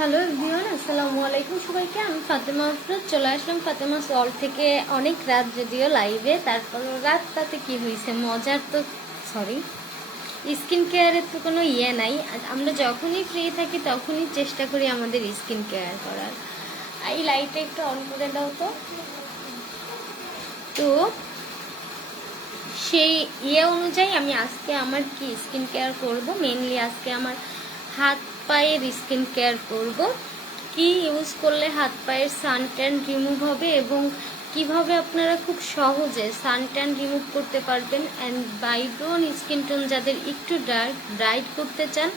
Hello everyone, আসসালামু আলাইকুম সবাইকে। আমি ফাতেমা আফরোজ চলে আসলাম ফাতেমা সল থেকে। অনেক রাত যদিও লাইভে, তারপর রাতটাতে কি হয়েছে মজার তো সরি স্কিন কেয়ারের তো কোনো নাই। আমরা যখনই ফ্রি থাকি তখনই চেষ্টা করি আমাদের স্কিন কেয়ার করার। এই লাইটটা একটু অন করে দাও তো। তো সেই অনুযায়ী আমি আজকে আমার কি স্কিন কেয়ার করব, মেইনলি আজকে আমার হাত পায়ের স্কিন কেয়ার করব। কি ইউজ করলে হাত পায়ের সানট্যান রিমুভ হবে এবং কিভাবে আপনারা খুব সহজে সানট্যান রিমুভ করতে পারবেন, অ্যান্ড বাইব্রোন স্কিন টোন যাদের একটু ডার্ক ব্রাইট করতে চান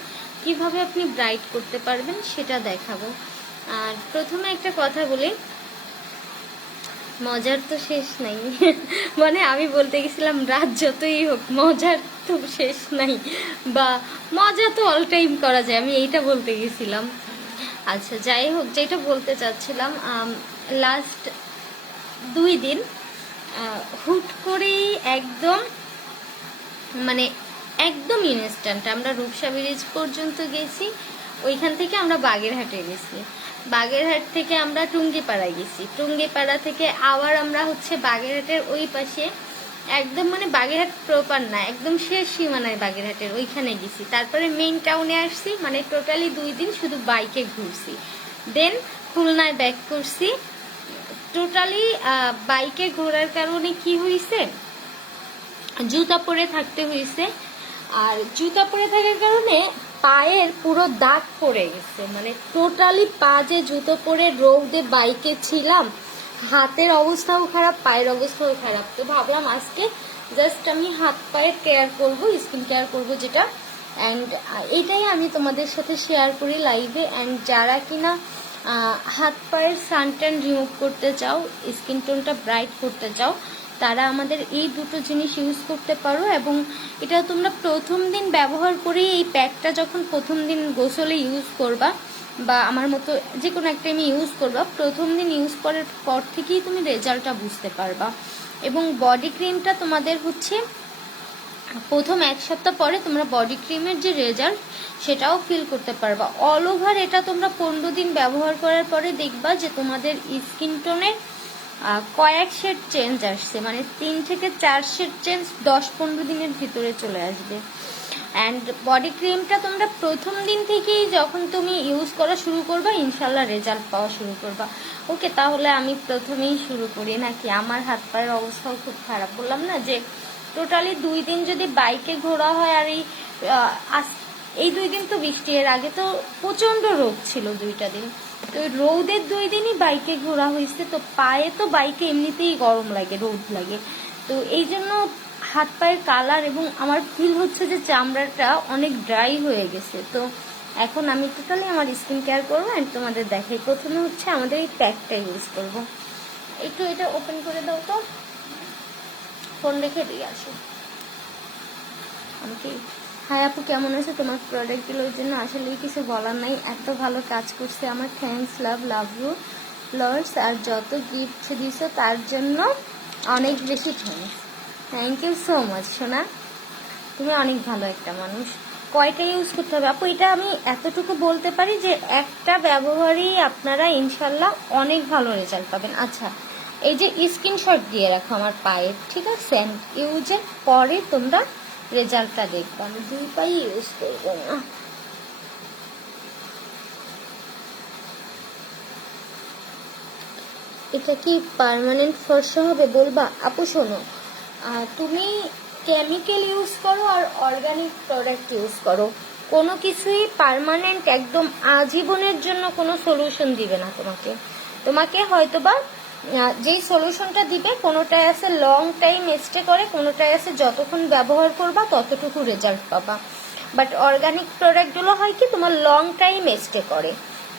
কিভাবে আপনি ব্রাইট করতে পারবেন সেটা দেখাবো। আর প্রথমে একটা কথা বলি, মজার তো শেষ নাই। মানে আমি বলতে গেছিলাম রাত যতই হোক মজার তো শেষ নাই, বা মজা তো অল টাইম করা যায়, আমি এইটা বলতে গেছিলাম। আচ্ছা যাই হোক, যেটা বলতে চাচ্ছিলাম, লাস্ট 2 দিন হুট করেই একদম ইনস্ট্যান্ট আমরা রূপসা ব্রিজ পর্যন্ত গেছি। ওইখান থেকে আমরা বাগেরহাটে গেছি, বাগেরহাট থেকে আমরা টুঙ্গিপাড়ায় গেছি, টুঙ্গিপাড়া থেকে আবার আমরা বাগেরহাটের ওই পাশে একদম বাগেরহাট প্রপার না, একদম শেষ সীমানায় বাগেরহাটের ওইখানে গেছি। তারপরে মেইন টাউনে আসছি, টোটালি 2 দিন শুধু বাইকে ঘুরছি। দেন খুলনায় ব্যাক করছি। টোটালি বাইকে ঘোরার কারণে কি হয়েছে, জুতা পরে থাকতে হয়েছে। আর জুতা পরে থাকার কারণে পায়ের পুরো দাগ পড়ে গেছে, টোটালি পা যে জুতো পরে রোদে বাইকে ছিলাম, হাতের অবস্থাও খারাপ, পায়ের অবস্থাও খারাপ। তো ভাবলাম আজকে জাস্ট আমি হাত পায়ের কেয়ার করব, স্কিন কেয়ার করব যেটা, অ্যান্ড এইটাই আমি তোমাদের সাথে শেয়ার করি লাইভে। অ্যান্ড যারা কিনা হাত পায়ের সানট্যান রিমুভ করতে চাও, স্কিন টোনটা ব্রাইট করতে চাও, তারা আমাদের এই দুটো জিনিস ইউজ করতে পারো। এবং এটা তোমরা প্রথম দিন ব্যবহার করে, এই প্যাকটা যখন প্রথম দিন গোসলে ইউজ করবা বা আমার মতো যে কোনো একটা টাইমে ইউজ করবা, প্রথম দিন ইউজ করার পর থেকেই তুমি রেজাল্টটা বুঝতে পারবা। এবং বডি ক্রিমটা তোমাদের প্রথম 1 সপ্তাহ পরে তোমরা বডি ক্রিমের যে রেজাল্ট সেটাও ফিল করতে পারবা। অল ওভার এটা তোমরা 15 দিন ব্যবহার করার পরে দেখবা যে তোমাদের স্কিন টোনের কয়েক শেড চেঞ্জ আসছে, 3 থেকে 4 শেড চেঞ্জ 10-15 দিনের ভিতরে চলে আসবে। অ্যান্ড বডি ক্রিমটা তোমরা প্রথম দিন থেকেই যখন তুমি ইউজ করা শুরু করবা ইনশাল্লাহ রেজাল্ট পাওয়া শুরু করবা। ওকে, তাহলে আমি প্রথমেই শুরু করি নাকি? আমার হাত পায়ের অবস্থাও খুব খারাপ, বললাম না যে টোটালি 2 দিন যদি বাইকে ঘোরা হয়, আর এই 2 দিন তো বৃষ্টি, এর আগে তো প্রচন্ড রোদ ছিল 2টা দিন, তো রোদের 2 দিনই বাইকে ঘোরা হয়েছে। তো পায়ে তো বাইকে এমনিতেই গরম লাগে, রোদ লাগে, তো এই জন্য হাত পায়ের কালার এবং আমার ফিল হচ্ছে যে চামড়াটা অনেক ড্রাই হয়ে গেছে। তো এখন আমি টোটালি আমার স্কিন কেয়ার করবো অ্যান্ড তোমাদের দেখাই। প্রথমে আমাদের এই প্যাকটা ইউজ করব। একটু এটা ওপেন করে দাও তো, ফোন রেখে দিয়ে আসো আমাকে। হাই আপু, কেমন আছে? তোমার প্রোডাক্টগুলোর জন্য আসলে কিছু বলার নাই, এত ভালো কাজ করছে আমার। Thanks, love you lords. আর যত গিফট দিছো তার জন্য অনেক বেশি থ্যাংক ইউ সো মাচ সোনা, তুমি অনেক ভালো একটা মানুষ। কয়টা ইউজ করতে হবে আপু? এটা আমি এতটুকু বলতে পারি যে একটা ব্যবহারেই আপনারা ইনশাল্লাহ অনেক ভালো রেজাল্ট পাবেন। আচ্ছা, এই যে স্ক্রিনশট দিয়ে রাখো আমার পায়ের, ঠিক আছে? ইউজের পরে তোমরা রেজাল্টটা দেখবো। আমি 2 পাই ইউজ করবো না। এটা কি পার্মানেন্ট ফর্সা হবে বলবা? আপু শোনো, তুমি কেমিক্যাল ইউজ করো আর অর্গানিক প্রোডাক্ট ইউজ করো, কোনো কিছুই পার্মানেন্ট একদম আজীবনের জন্য কোনো সলিউশন দিবে না তোমাকে। তোমাকে হয়তোবা যেই সলিউশনটা দিবে, কোনোটাই আছে লং টাইম স্টে করে, কোনোটাই আছে যতক্ষণ ব্যবহার করবা ততটুকু রেজাল্ট পাবা। বাট অর্গানিক প্রোডাক্টগুলো হয় কি তোমার লং টাইম স্টে করে,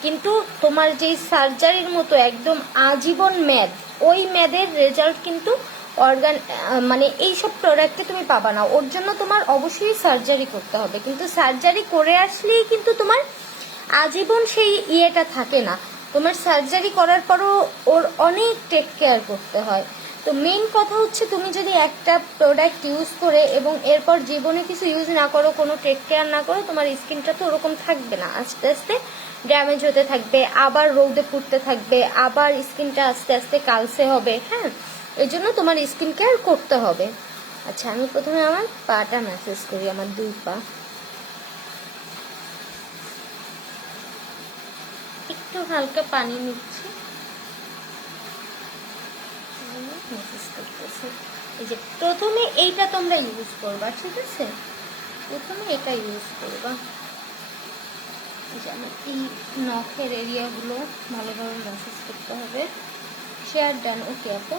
কিন্তু তোমার যেই সার্জারির মতো একদম আজীবন মেয়াদ, ওই মেয়াদের রেজাল্ট কিন্তু এইসব প্রোডাক্টে তুমি পাবা না। ওর জন্য তোমার অবশ্যই সার্জারি করতে হবে, কিন্তু সার্জারি করে আসলেই কিন্তু তোমার আজীবন সেই ইয়েটা থাকে না। তোমার সার্জারি করার পরও ওর অনেক টেক কেয়ার করতে হয়। তো মেইন কথা তুমি যদি একটা প্রোডাক্ট ইউজ করে এবং এরপর জীবনে কিছু ইউজ না করো, কোনো টেক কেয়ার না করো, তোমার স্কিনটা তো ওরকম থাকবে না, আস্তে আস্তে ড্যামেজ হতে থাকবে, আবার রোদে পুড়তে থাকবে, আবার স্কিনটা আস্তে আস্তে কালসে হবে। হ্যাঁ, এই জন্য তোমার স্কিন কেয়ার করতে হবে। আচ্ছা, আমি প্রথমে আমার পাটা ম্যাসেজ করি, আমার 2 পা। একটু হালকা পানি নিচ্ছি, ম্যাসেজ করতেছি। এই যে প্রথমে এইটা তোমরা ইউজ করবা, ঠিক আছে? প্রথমে এটা ইউজ করবা। যেমন এই নখের এরিয়াগুলো ভালোভাবে ম্যাসেজ করতে হবে। Share done. ওকে আপু।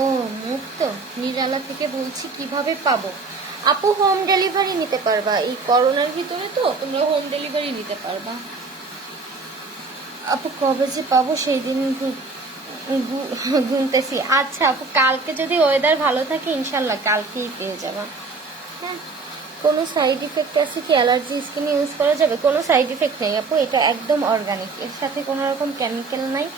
ও মুখ তো নিরালা থেকে বলছি, কিভাবে পাবো? আপু হোম ডেলিভারি নিতে পারবা, এই করোনার ভিতরে তো তোমরা হোম ডেলিভারি নিতে পারবা। আপু কবে যে পাবো সেই দিন গুনতেছি। আচ্ছা আপু, কালকে যদি ওয়েদার ভালো থাকে ইনশাল্লাহ কালকেই পেয়ে যাবা। হ্যাঁ, কোনো সাইড ইফেক্ট আছে কি? অ্যালার্জি স্কিনে ইউজ করা যাবে? কোনো সাইড ইফেক্ট নেই আপু, এটা একদম অর্গানিক, এর সাথে কোনো রকম কেমিক্যাল নাই।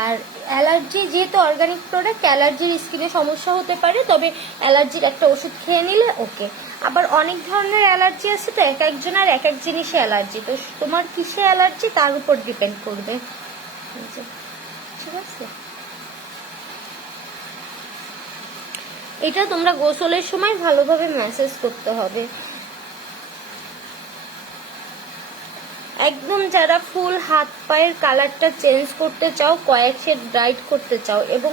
আর অ্যালার্জি যেহেতু অর্গানিক প্রোডাক্ট, অ্যালার্জির স্কিনে সমস্যা হতে পারে, তবে অ্যালার্জির একটা ওষুধ খেয়ে নিলে ওকে। আবার অনেক ধরনের অ্যালার্জি আছে, তো এক একজনের এক এক জিনিসে অ্যালার্জি, তো তোমার কিসে অ্যালার্জি তার উপর ডিপেন্ড করবে। ঠিক আছে, এটা তোমরা গোসলের সময় ভালোভাবে ম্যাসেজ করতে হবে। একদম যারা ফুল হাত পায়ের কালারটা চেঞ্জ করতে চাও, কয়েক শেড ব্রাইট করতে চাও, এবং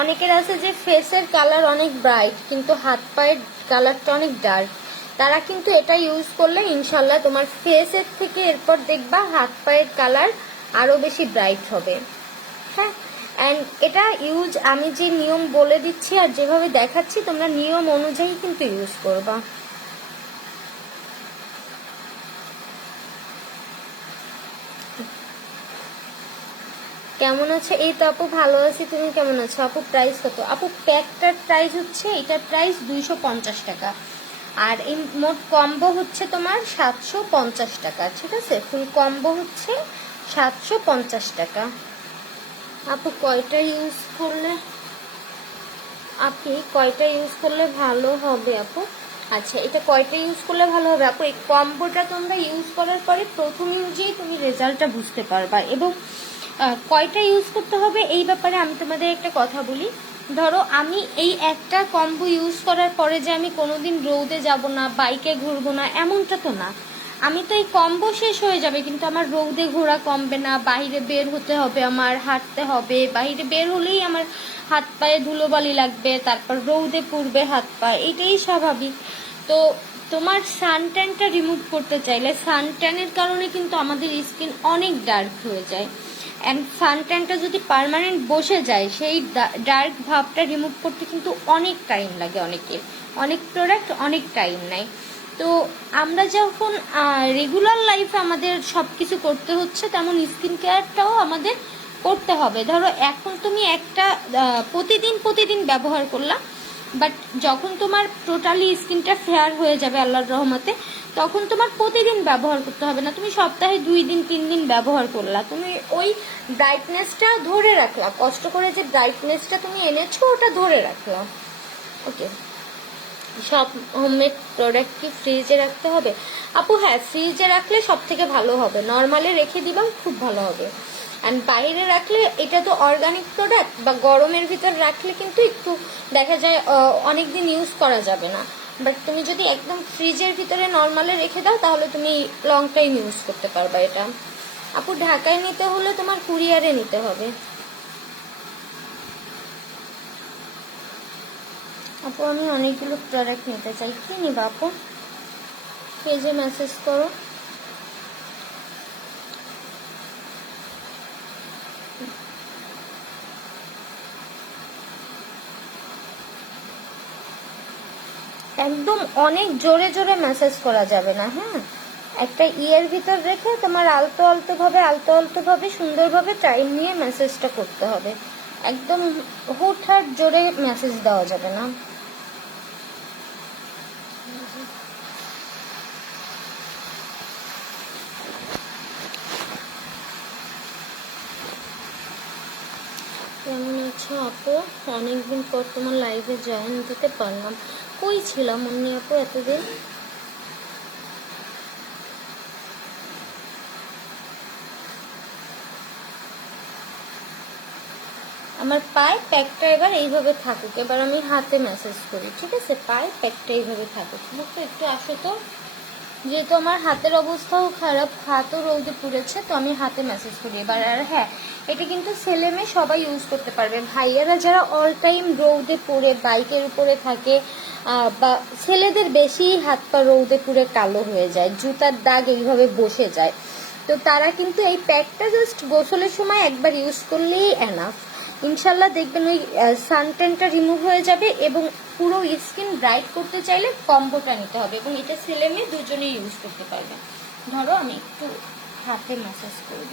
অনেকের আছে যে ফেসের কালার অনেক ব্রাইট কিন্তু হাত পায়ের কালারটা অনেক ডার্ক, তারা কিন্তু এটা ইউজ করলে ইনশাল্লাহ তোমার ফেসের থেকে এরপর দেখবা হাত পায়ের কালার আরো বেশি ব্রাইট হবে। হ্যাঁ, অ্যান্ড এটা ইউজ আমি যে নিয়ম বলে দিচ্ছি আর যেভাবে দেখাচ্ছি তোমরা নিয়ম অনুযায়ী কিন্তু ইউজ করবা। কেমন আছো? এই তো আপু ভালো আছি, তুমি কেমন আছো? আপু প্রাইস কত? আপু প্যাকটার প্রাইস হচ্ছে, এটার প্রাইস 250 টাকা, আর এই মোট কম্বো হচ্ছে তোমার 750 টাকা। ঠিক আছে, ফুল কম্বো হচ্ছে 750 টাকা। আপু কয়টা ইউজ করলে, আপনি কয়টা ইউজ করলে ভালো হবে আপু? আচ্ছা, এটা কয়টা ইউজ করলে ভালো হবে আপু? এই কম্বোটা তোমরা ইউজ করার পরে প্রথম ইউজেই তুমি রেজাল্টটা বুঝতে পারবা। এবং কয়টা ইউজ করতে হবে এই ব্যাপারে আমি তোমাদের একটা কথা বলি। ধরো আমি এই একটা কম্বো ইউজ করার পরে যে আমি কোনোদিন রোদে যাব না, বাইকে ঘুরবো না, এমনটা তো না। আমি তো এই কম্বো শেষ হয়ে যাবে কিন্তু আমার রোদে ঘোরা কমবে না, বাইরে বের হতে হবে, আমার হাঁটতে হবে, বাইরে বের হলেই আমার হাত পায়ে ধুলোবালি লাগবে, তারপর রোদে পুড়বে হাত পা, এটাই স্বাভাবিক। তো তোমার সানট্যানটা রিমুভ করতে চাইলে, সানট্যানের কারণে কিন্তু আমাদের স্কিন অনেক ডার্ক হয়ে যায়, অ্যান্ড সানট্যানটা যদি পার্মানেন্ট বসে যায় সেই ডার্ক ভাবটা রিমুভ করতে কিন্তু অনেক টাইম লাগে, অনেক প্রোডাক্ট অনেক টাইম নেয়। তো আমরা যখন রেগুলার লাইফে আমাদের সব কিছু করতে হচ্ছে, তেমন স্কিন কেয়ারটাও আমাদের করতে হবে। ধরো এখন তুমি একটা প্রতিদিন ব্যবহার করলা, বাট যখন তোমার টোটালি স্কিনটা ফেয়ার হয়ে যাবে আল্লাহর রহমতে, তখন তোমার প্রতিদিন ব্যবহার করতে হবে না, তুমি সপ্তাহে 2 দিন 3 দিন ব্যবহার করলা, তুমি ওই ব্রাইটনেসটা ধরে রাখলা, কষ্ট করে যে ব্রাইটনেসটা তুমি এনেছো ওটা ধরে রাখলা। ওকে, সব হোমমেড প্রোডাক্ট কি ফ্রিজে রাখতে হবে আপু? হ্যাঁ, ফ্রিজে রাখলে সব থেকে ভালো হবে, নর্মালে রেখে দিবা খুব ভালো হবে। অ্যান্ড বাইরে রাখলে, এটা তো অর্গানিক প্রোডাক্ট, বা গরমের ভিতর রাখলে কিন্তু একটু দেখা যায় অনেক দিন ইউজ করা যাবে না, বাট তুমি যদি একদম ফ্রিজের ভিতরে নর্মালে রেখে দাও তাহলে তুমি লং টাইম ইউজ করতে পারবা এটা। আপু ঢাকায় নিতে হলে তোমার কুরিয়ারে নিতে হবে। আপু আমি অনেকগুলো প্রোডাক্ট নিতে চাই, কি নিবা আপু? পেজে মেসেজ করো। একদম অনেক জোরে জোরে মেসেজ করা যাবে না। হ্যাঁ, একটা ইয়ের ভিতর রেখে তোমার আলতো আলতো ভাবে সুন্দরভাবে টাইম নিয়ে মেসেজটা করতে হবে, একদম হুটহাট জোরে মেসেজ দেওয়া যাবে না। কেমন আছো আপু? অনেকদিন পর তোমার লাইভে জয়েন দিতে পারলাম, কই ছিলাম মুন্নি আপু এতদিন? আমার পায়ে প্যাকটা এবার এইভাবে থাকুক। এবার আমি হাতে ম্যাসাজ করি, ঠিক আছে? পায়ে প্যাকটা এইভাবে থাকুক। বুঝতে একটু আসো তো, যেহেতু আমার হাতের অবস্থাও খারাপ, হাতও রৌদে পুড়েছে, তো আমি হাতে ম্যাসাজ করি এবার। আর হ্যাঁ, এটা কিন্তু ছেলে মেয়ে সবাই ইউজ করতে পারবে। ভাইয়ারা যারা অল টাইম রৌদে পুড়ে বাইকের উপরে থাকে, বা ছেলেদের বেশি হাত পা রৌদে পুড়ে কালো হয়ে যায়, জুতার দাগ এইভাবে বসে যায়, তো তারা কিন্তু এই প্যাকটা জাস্ট গোসলের সময় একবার ইউজ করলেই এনাফ। ইনশাল্লাহ দেখবেন ওই সানটেনটা রিমুভ হয়ে যাবে। এবং পুরো স্কিন ব্রাইট করতে চাইলে কম্বোটা নিতে হবে, এবং এটা ছেলে মেয়ে দুজনেই ইউজ করতে পারবে। ধরো আমি একটু হাতে ম্যাসাজ করব,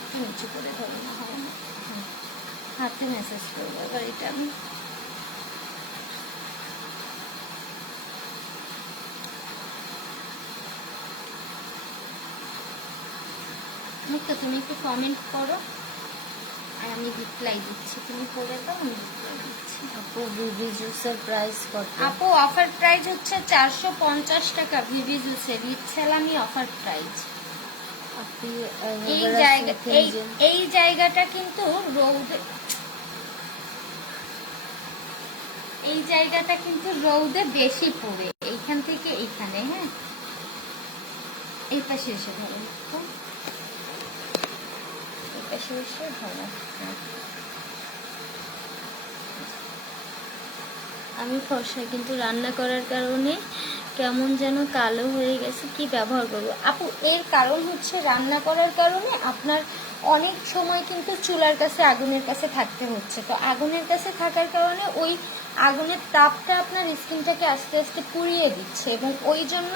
একটু নিচু করে ধরো না হয় না, হাতে ম্যাসাজ করবো এবার। এটা আমি মুক্তা, তুমি একটু কমেন্ট করো আর আমি রিপ্লাই দিচ্ছি। তুমি পড়ে দাও, আমি রিপ্লাই দিচ্ছি। আপু ভিভি জুসের প্রাইস কত? আপু অফার প্রাইস হচ্ছে 450 টাকা ভিভি জুসের, রিটসেলামি অফার প্রাইস। এই জায়গাটা কিন্তু রৌদে, এই জায়গাটা কিন্তু রৌদে বেশি পড়ে, এইখান থেকে এইখানে। হ্যাঁ, এই পাশে এসে ধরো, এই পাশে এসে ধরো। আমি ফর্সা, কিন্তু রান্না করার কারণে কেমন যেন কালো হয়ে গেছে, কি ব্যবহার করবো? আপু এর কারণ হচ্ছে রান্না করার কারণে আপনার অনেক সময় কিন্তু চুলার কাছে, আগুনের কাছে থাকতে হচ্ছে। তো আগুনের কাছে থাকার কারণে ওই আগুনের তাপটা আপনার স্কিনটাকে আস্তে আস্তে পুড়িয়ে দিচ্ছে, এবং ওই জন্য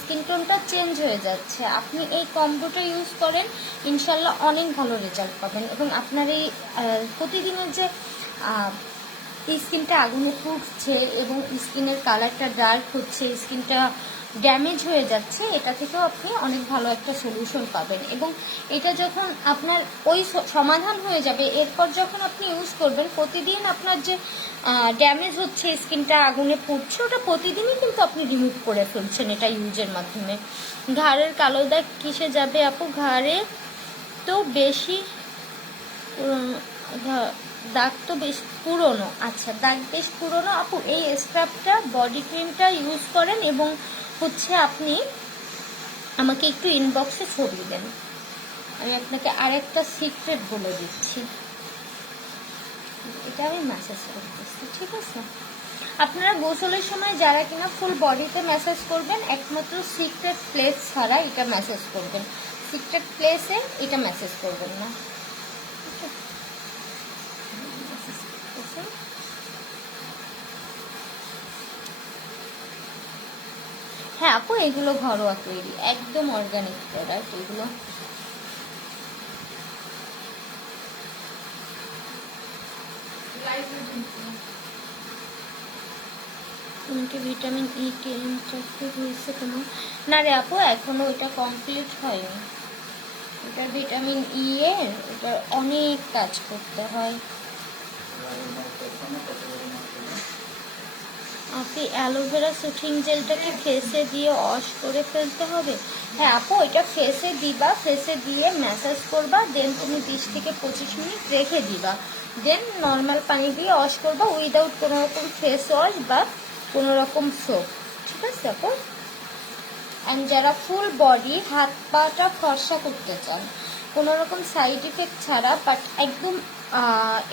স্কিন টোনটা চেঞ্জ হয়ে যাচ্ছে। আপনি এই কম্বোটা ইউজ করেন, ইনশাল্লাহ অনেক ভালো রেজাল্ট পাবেন। এবং আপনার এই প্রতিদিনের যে স্কিনটা আগুনে পুড়ছে এবং স্কিনের কালারটা ডার্ক হচ্ছে, স্কিনটা ড্যামেজ হয়ে যাচ্ছে, এটা থেকেও আপনি অনেক ভালো একটা সলিউশন পাবেন। এবং এটা যখন আপনার ওই সমাধান হয়ে যাবে, এরপর যখন আপনি ইউজ করবেন, প্রতিদিন আপনার যে ড্যামেজ হচ্ছে, স্কিনটা আগুনে পুড়ছে, ওটা প্রতিদিনই কিন্তু আপনি রিমুভ করে ফেলছেন এটা ইউজের মাধ্যমে। ঘাড়ের কালো দাগ কিসে যাবে আপু? ঘাড়ে তো বেশি দাগ তো বেশ পুরনো। আচ্ছা, দাগ বেশ পুরনো। আপু এই স্ক্রাবটা, বডি ক্রিমটা ইউজ করেন, এবং হচ্ছে আপনি আমাকে একটু ইনবক্সে ছবি দেন, আমি আপনাকে আরেকটা সিক্রেট বলে দিচ্ছি। এটা আমি ম্যাসাজ করতেছি, ঠিক আছে? আপনারা গোসলের সময় যারা কিনা ফুল বডিতে ম্যাসাজ করবেন, একমাত্র সিক্রেট প্লেস ছাড়া এটা ম্যাসাজ করবেন। সিক্রেট প্লেসে এটা ম্যাসাজ করবেন না। হ্যাঁ আপু, এগুলো ঘরোয়া তৈরি, একদম অর্গানিক প্রোডাক্ট এগুলো। ভিটামিন ই কে হয়েছে তোমার? না রে আপু, এখনো ওইটা কমপ্লিট হয়নি। এটা ভিটামিন ই এর, এটা অনেক কাজ করতে হয়। আপনি অ্যালোভেরা সুথিং জেলটাকে ফেসে দিয়ে ওয়াশ করে ফেলতে হবে? হ্যাঁ আপু, এটা ফেসে দিবা, ফেসে দিয়ে ম্যাসাজ করবা, দেন তুমি 20 থেকে 25 মিনিট রেখে দিবা, দেন নর্মাল পানি দিয়ে ওয়াশ করবা, উইদাউট কোনো রকম ফেস ওয়াশ বা কোনো রকম সোপ, ঠিক আছে আপু? অ্যান্ড যারা ফুল বডি হাত পাটা ফর্সা করতে চান, কোনো রকম সাইড ইফেক্ট ছাড়া, বাট একদম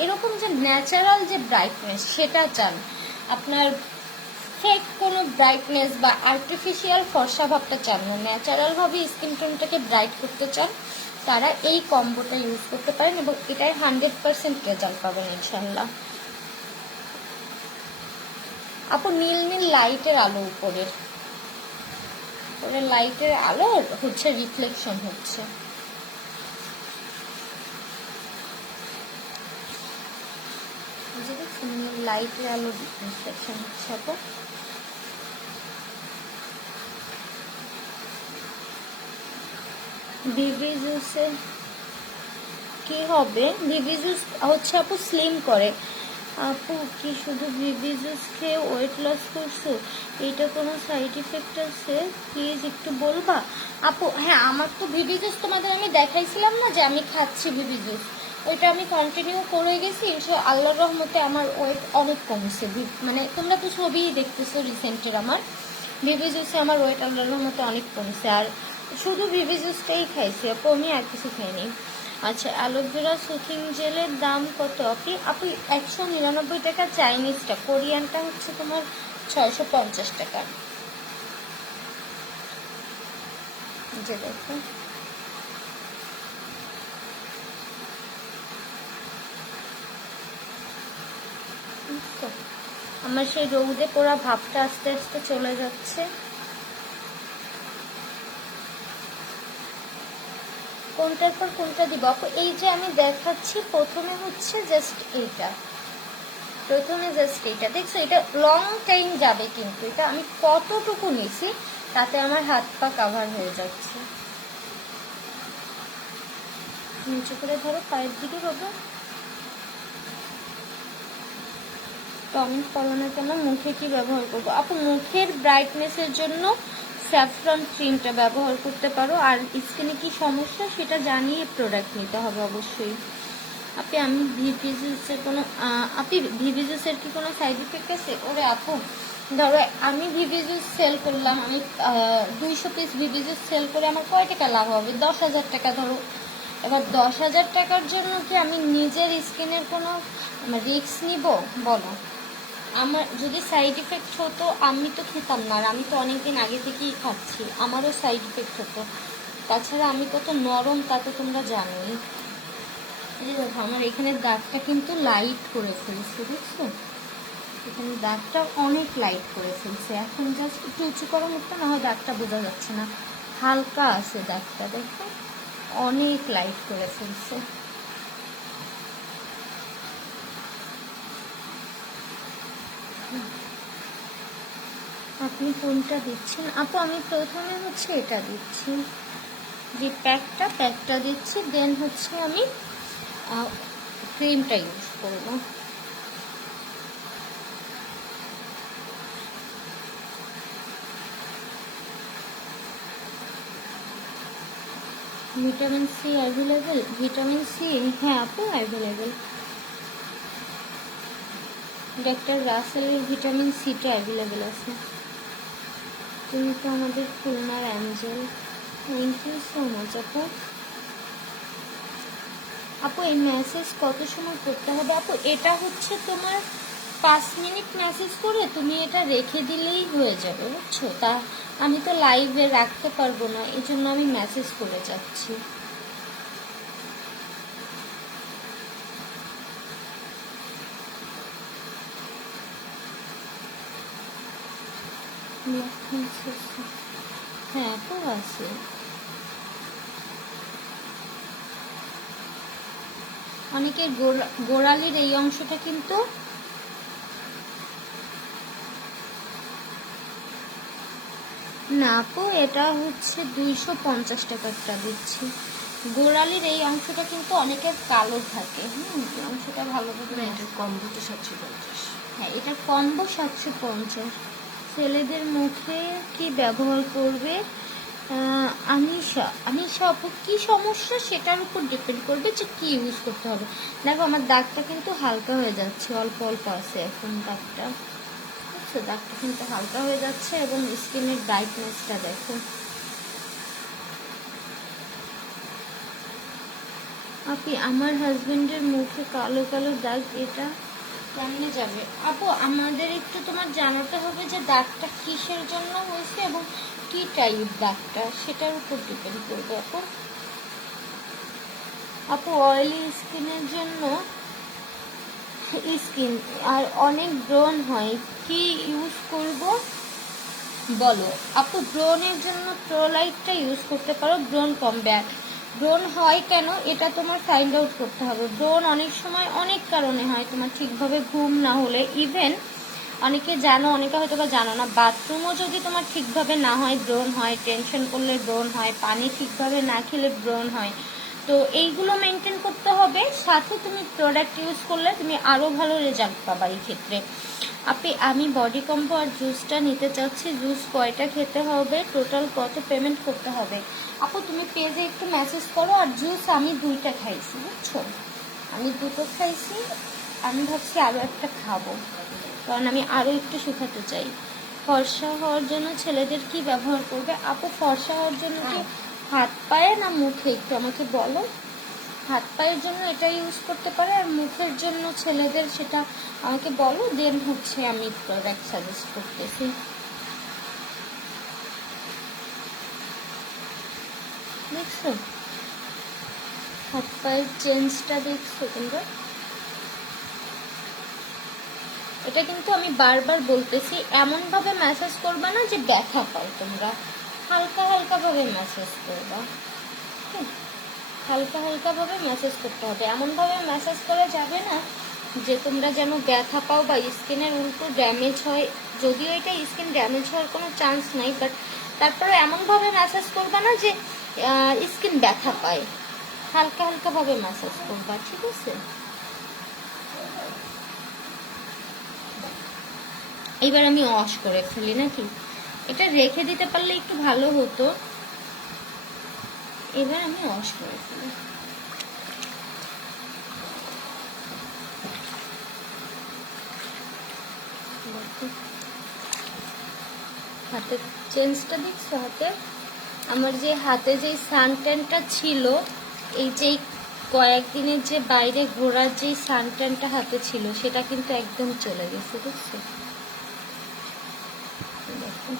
এরকম যে ন্যাচারাল যে ব্রাইটনেস সেটা চান, আপনার ফেক কোনো ব্রাইটনেস বা আর্টিফিশিয়াল ফর্সা ভাবটা চান না, ন্যাচারালভাবে স্কিন টোনটাকে ব্রাইট করতে চান, তারা এই কম্বোটা ইউজ করতে পারেন, এবং এটাই 100% রেজাল্ট পাবেন ইনশাল্লাহ। আপু নীল নীল লাইটের আলো, উপরে লাইটের আলো হচ্ছে রিফ্লেকশন হচ্ছে। লাইটের আলো রিফ্লেকশন হচ্ছে আপু। ভিভি জুসে কি হবে? ভিভি জুস হচ্ছে আপু স্লিম করে, আপু কি শুধু ভিভি জুস খেয়ে ওয়েট লস করছো? এইটা কোনো সাইড ইফেক্ট আছে? প্লিজ একটু বলবা। আপু হ্যাঁ, আমার তো ভিভি জুস তোমাদের আমি দেখাইছিলাম না যে আমি খাচ্ছি ভিভি জুস, ওইটা আমি কন্টিনিউ করে গেছি। আল্লাহর রহমতে আমার ওয়েট অনেক কমছে। মানে তোমরা তো ছবিই দেখতেছো রিসেন্টের আমার ভিভি জুসে আমার ওয়েট আল্লাহর রহমতে অনেক কমছে। আর শুধু ভিভি জুসটাই খাইছি আপু, আমি আর কিছু খাইনি। আচ্ছা, অ্যালোভেরা সুথিং জেলের দাম কত আপনি? আপনি 199 টাকা চাইনিজটা, কোরিয়ানটা হচ্ছে তোমার 650 টাকা। যে দেখো আমার সেই রৌদে পোড়া ভাবটা আস্তে আস্তে চলে যাচ্ছে। কোনটার পর কোনটা দিব আপু? এই যে আমি দেখাচ্ছি প্রথমে হচ্ছে জাস্ট এইটা, দেখছো এটা লং টাইম যাবে, কিন্তু এটা আমি কতটুকু নিছি তাতে আমার হাত পা কাভার হয়ে যাচ্ছে। নিচে করে ধরো, পায়ের দিকে বাবা। কমেন্ট করো না কেন? মুখে কি ব্যবহার করবো আপু? মুখের ব্রাইটনেসের জন্য স্যাফরন ক্রিমটা ব্যবহার করতে পারো। আর স্কিনে কি সমস্যা সেটা জানিয়ে প্রোডাক্ট নিতে হবে অবশ্যই। আমি ভিভি জুসের কি কোনো সাইড ইফেক্ট আছে? ওরে আপু ধরো আমি ভিভি জুস সেল করলাম, আমি 200 পিস ভিভি জুস সেল করে আমার কয় টাকা লাভ হবে? 10,000 টাকা ধরো। এবার 10,000 টাকার জন্য কি আমি নিজের স্কিনের কোনো রিস্ক নিব বলো? আমার যদি সাইড ইফেক্ট হতো আমি তো খেতাম না, আর আমি তো অনেকদিন আগে থেকেই খাচ্ছি, আমারও সাইড ইফেক্ট হতো। তাছাড়া আমি কত নরম তা তো তোমরা জানোই। দেখো আমার এখানে দাগটা কিন্তু লাইট করে ফেলছে, দেখছো? এখানে দাগটা অনেক লাইট করে ফেলছে। এখন জাস্ট একটু উঁচু করা মুখটা, না হয় দাগটা বোঝা যাচ্ছে না, হালকা আছে দাগটা, দেখো অনেক লাইট করে ফেলছে। আপনি কোনটা দিচ্ছেন আপু? আমি প্রথমে হচ্ছে এটা দিচ্ছি, যে প্যাকটা দিচ্ছি, দেন হচ্ছে আমি ক্রিমটা ইউজ করব। Vitamin C available? Vitamin C হ্যাঁ আপু অ্যাভেলেবেল। ডাক্তার রাসেলের ভিটামিন সিটা অ্যাভেলেবেল আছে। তুমি তো আমাদের খুলনার angel. Thank you so much আপু। আপু এই মেসেজ কত সময় করতে হবে আপু? এটা হচ্ছে তোমার 5 মিনিট মেসেজ করে তুমি এটা রেখে দিলেই হয়ে যাবে, বুঝছো? তা আমি তো লাইভে রাখতে পারবো না, এই জন্য আমি মেসেজ করে যাচ্ছি। হ্যাঁ আপু আছে। অনেকের গোড়ালির এই অংশটা কিন্তু না আপু, এটা হচ্ছে 250 টাকারটা দিচ্ছি। গোড়ালির এই অংশটা কিন্তু অনেকের কালো থাকে, এই অংশটা ভালোভাবে না, এটার কম্বো তো 750। হ্যাঁ এটার কম্বো 750। ছেলেদের মুখে কি ব্যবহার করবে? আমিষা আপু কি সমস্যা সেটার উপর ডিপেন্ড করবে যে কি ইউজ করতে হবে। দেখো আমার দাগটা কিন্তু হালকা হয়ে যাচ্ছে, অল্প অল্প আছে এখন দাগটা, বুঝছো? দাগটা কিন্তু হালকা হয়ে যাচ্ছে, এবং স্কিনের ব্রাইটনেসটা দেখো। আমার হাজবেন্ডের মুখে কালো কালো দাগ, এটা কেমনে যাবে আপু? আমাদের একটু তোমার জানাতে হবে যে দাগটা কিসের জন্য হয়েছে এবং কি টাইপ দাগটা, সেটার উপর ডিপেন্ড করবে আপু অয়েলি স্কিনের জন্য আর অনেক ব্রণ হয়, কি ইউজ করব বলো আপু? ব্রণের জন্য প্রোলাইটটা ইউজ করতে পারো, ব্রণ কমবে। ব্রণ হয় কেন এটা তোমার ফাইন্ড আউট করতে হবে। ব্রণ অনেক সময় অনেক কারণে হয়, তোমার ঠিকভাবে ঘুম না হলে, ইভেন অনেকে জানো অনেকে হয়তো বা জানো না, বাথরুমও যদি তোমার ঠিকভাবে না হয় ব্রণ হয়, টেনশন করলে ব্রণ হয়, পানি ঠিকভাবে না খেলে ব্রণ হয়। তো এইগুলো মেনটেন করতে হবে, সাথে তুমি প্রোডাক্ট ইউজ করলে তুমি আরো ভালো রেজাল্ট পাবা এই ক্ষেত্রে। আমি বডি কম্বো আর জুসটা নিতে চাচ্ছি, জুস কয়টা খেতে হবে, টোটাল কত পেমেন্ট করতে হবে? আপু তুমি পেজে একটু মেসেজ করো। আর জুস আমি 2টা খাইছি, বুঝছো, আমি 2টো খাইছি। আমি ভাবছি আরো একটা খাবো, কারণ আমি আরো একটু শুকাতে চাই। ফর্সা হওয়ার জন্য ছেলেদের কি ব্যবহার করবে? আপু ফর্সা হওয়ার জন্য কি হাত পায়ে না মুখে, একটু আমাকে বলো। হাত পায়ের জন্য এটা ইউজ করতে পারে, আর মুখের জন্য ছেলেদের সেটা আমাকে বলো, দেন হচ্ছে আমি প্রোডাক্ট সাজেস্ট করতেছি। দেখছো হাত পায়ের চেঞ্জটা, দেখছো তোমরা? এটা কিন্তু আমি বারবার বলতেছি, এমন ভাবে ম্যাসাজ করবা না যে ব্যথা পাও তোমরা, হালকা হালকা ভাবে ম্যাসাজ করবা, হালকা হালকা ভাবে ম্যাসাজ করতে হবে। এমন ভাবে ম্যাসাজ করা যাবে না যে তোমরা যেন ব্যথা পাও বা স্কিনের উল্টো ড্যামেজ হয়। যদিও এটা স্কিন ড্যামেজ হওয়ার কোনো চান্স নাই, বাট তারপরে এমন ভাবে ম্যাসাজ করবা না যে স্কিন ব্যথা পায়। হালকা হালকা ভাবে ম্যাসাজ করবা, ঠিক আছে? এবার আমি ওয়াশ করে ফেলি নাকি, এটা রেখে দিতে পারলে একটু ভালো হতো। এবার আমি ওয়াশ করে ফেলি। হাতের চেঞ্জটা দেখছো? হাতে আমার যে হাতে যে সানট্যানটা ছিল, এই যে কয়েকদিনের যে বাইরে ঘোরার যে সানট্যানটা হাতে ছিল, সেটা কিন্তু একদম চলে গেছে, দেখছো? দেখো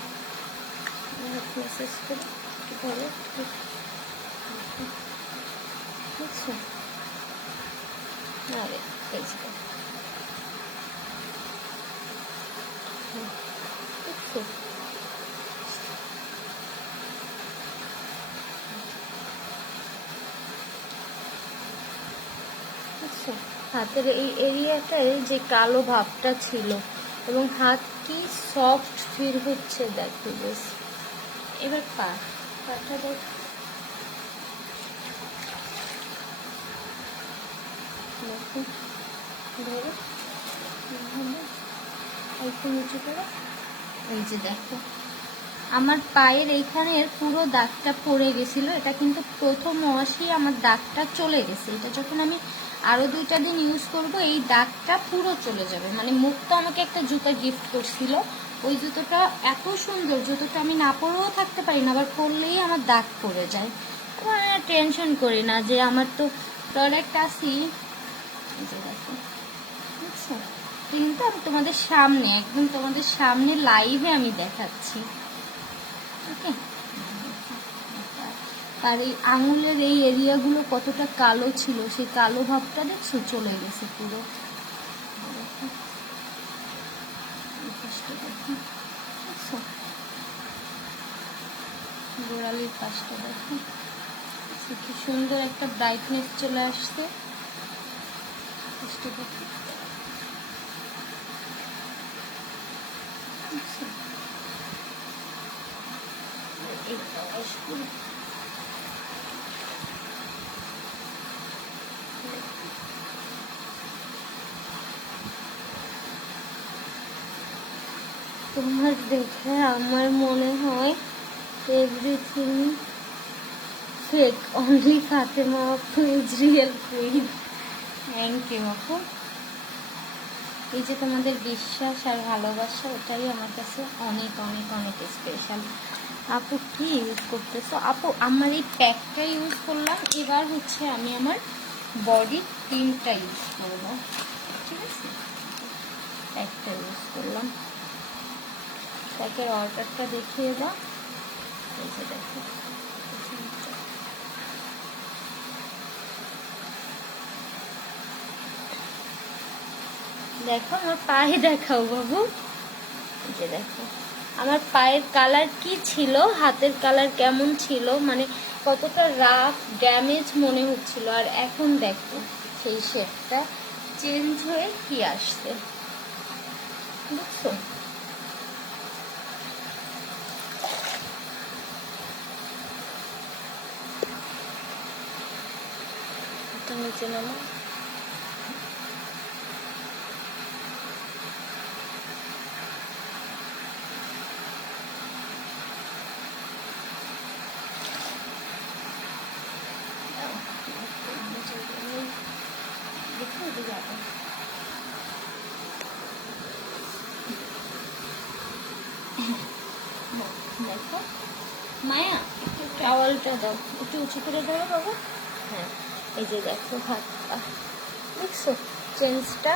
মেসেজ করে ভালো, দেখছো? আরে এই যে দেখছো, হাতের এই এরিয়াটায় যে কালো ভাবটা ছিল, এবং হাত কি সফট ফিল হচ্ছে, দেখো বেশ। এবার পাটা দেখ, ধরো একটু নিচু করো। এই যে দেখো আমার পায়ের এইখানের পুরো দাগটা পড়ে গেছিল, এটা কিন্তু প্রথম ওয়াশই আমার দাগটা চলে গেছে। এটা যখন আমি আরো 2টা দিন ইউজ করব, এই দাগটা পুরো চলে যাবে। মানে মুক্তা আমাকে একটা জুতা গিফট করছিল, ওই জুতোটা এত সুন্দর, জুতোটা আমি না পরেও থাকতে পারি না, আবার পরলেই আমার দাগ পড়ে যায়। টেনশন করি না যে আমার তো প্রোডাক্ট আসি। দেখো বুঝছো, কিন্তু আমি তোমাদের সামনে, একদম তোমাদের সামনে লাইভে আমি দেখাচ্ছি, ওকে? আর এই আঙুলের এই এরিয়াগুলো কতটা কালো ছিল, সেই কালো ভাবটা দেখছো চলে গেছে পুরো। গোড়ালির পাশটা দেখো কি সুন্দর একটা ব্রাইটনেস চলে আসছে। তোমার দেখে আমার মনে হয় এভরিথিং ফেক, অনলি ফাতেমা আপু is real queen. Thank you আপু। এই যে তোমাদের বিশ্বাস আর ভালোবাসা, ওটাই আমার কাছে অনেক অনেক অনেক স্পেশাল। আপু কি ইউজ করতেছো? আপু আমার এই প্যাকটা ইউজ করলাম, এবার হচ্ছে আমি আমার বডি ক্রিমটা ইউজ করবো, ঠিক আছে? প্যাকটা ইউজ করলাম, প্যাকের অর্ডারটা দেখিয়ে দাও। এই যে দেখো, দেখো আমার পায়ে দেখাও বাবু। এই যে দেখো আমার পায়ের কালার কি ছিল, হাতের কালার কেমন ছিল, মানে কতটা রাফ ড্যামেজ মনে হচ্ছিল, আর এখন দেখো সেই শেপটা চেঞ্জ হয়ে কি আসছে, বুঝছো? একটু নিচে নামো। দেখো মায়া একটু টাওয়ালটা দাও, একটু উঁচু করে দাও বাবা। হ্যাঁ এই যে দেখো হাত পা দেখছো চেঞ্জটা,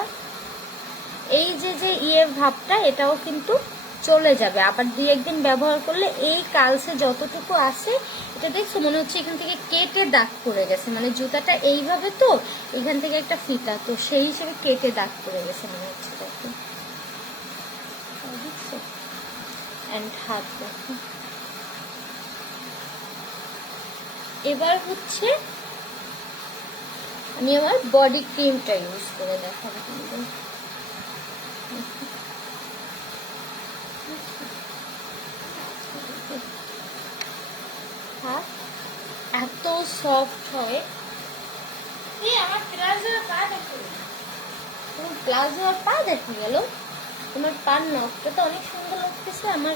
এই যে যে ভাবটা এটাও কিন্তু চলে যাবে। আবার 2-1 দিন ব্যবহার করলে এই কালসে যতটুকু আছে এটা দেখছো মনে হচ্ছে এখান থেকে কেটে দাগ পড়ে গেছে, মানে জুতাটা এইভাবে তো এখান থেকে একটা ফিতা, তো সেই হিসেবে কেটে দাগ পড়ে গেছে মনে হচ্ছে। দেখো দেখছো এন্ড হাত দেখো। এবার হচ্ছে আমি আমার বডি ক্রিমটা ইউজ করে দেখাবো কিন্তু। এত সফট হয়, আমার প্লাজো আর পা দেখে গেল, তোমার পার নখটা তো অনেক সুন্দর লাগতেছে। আমার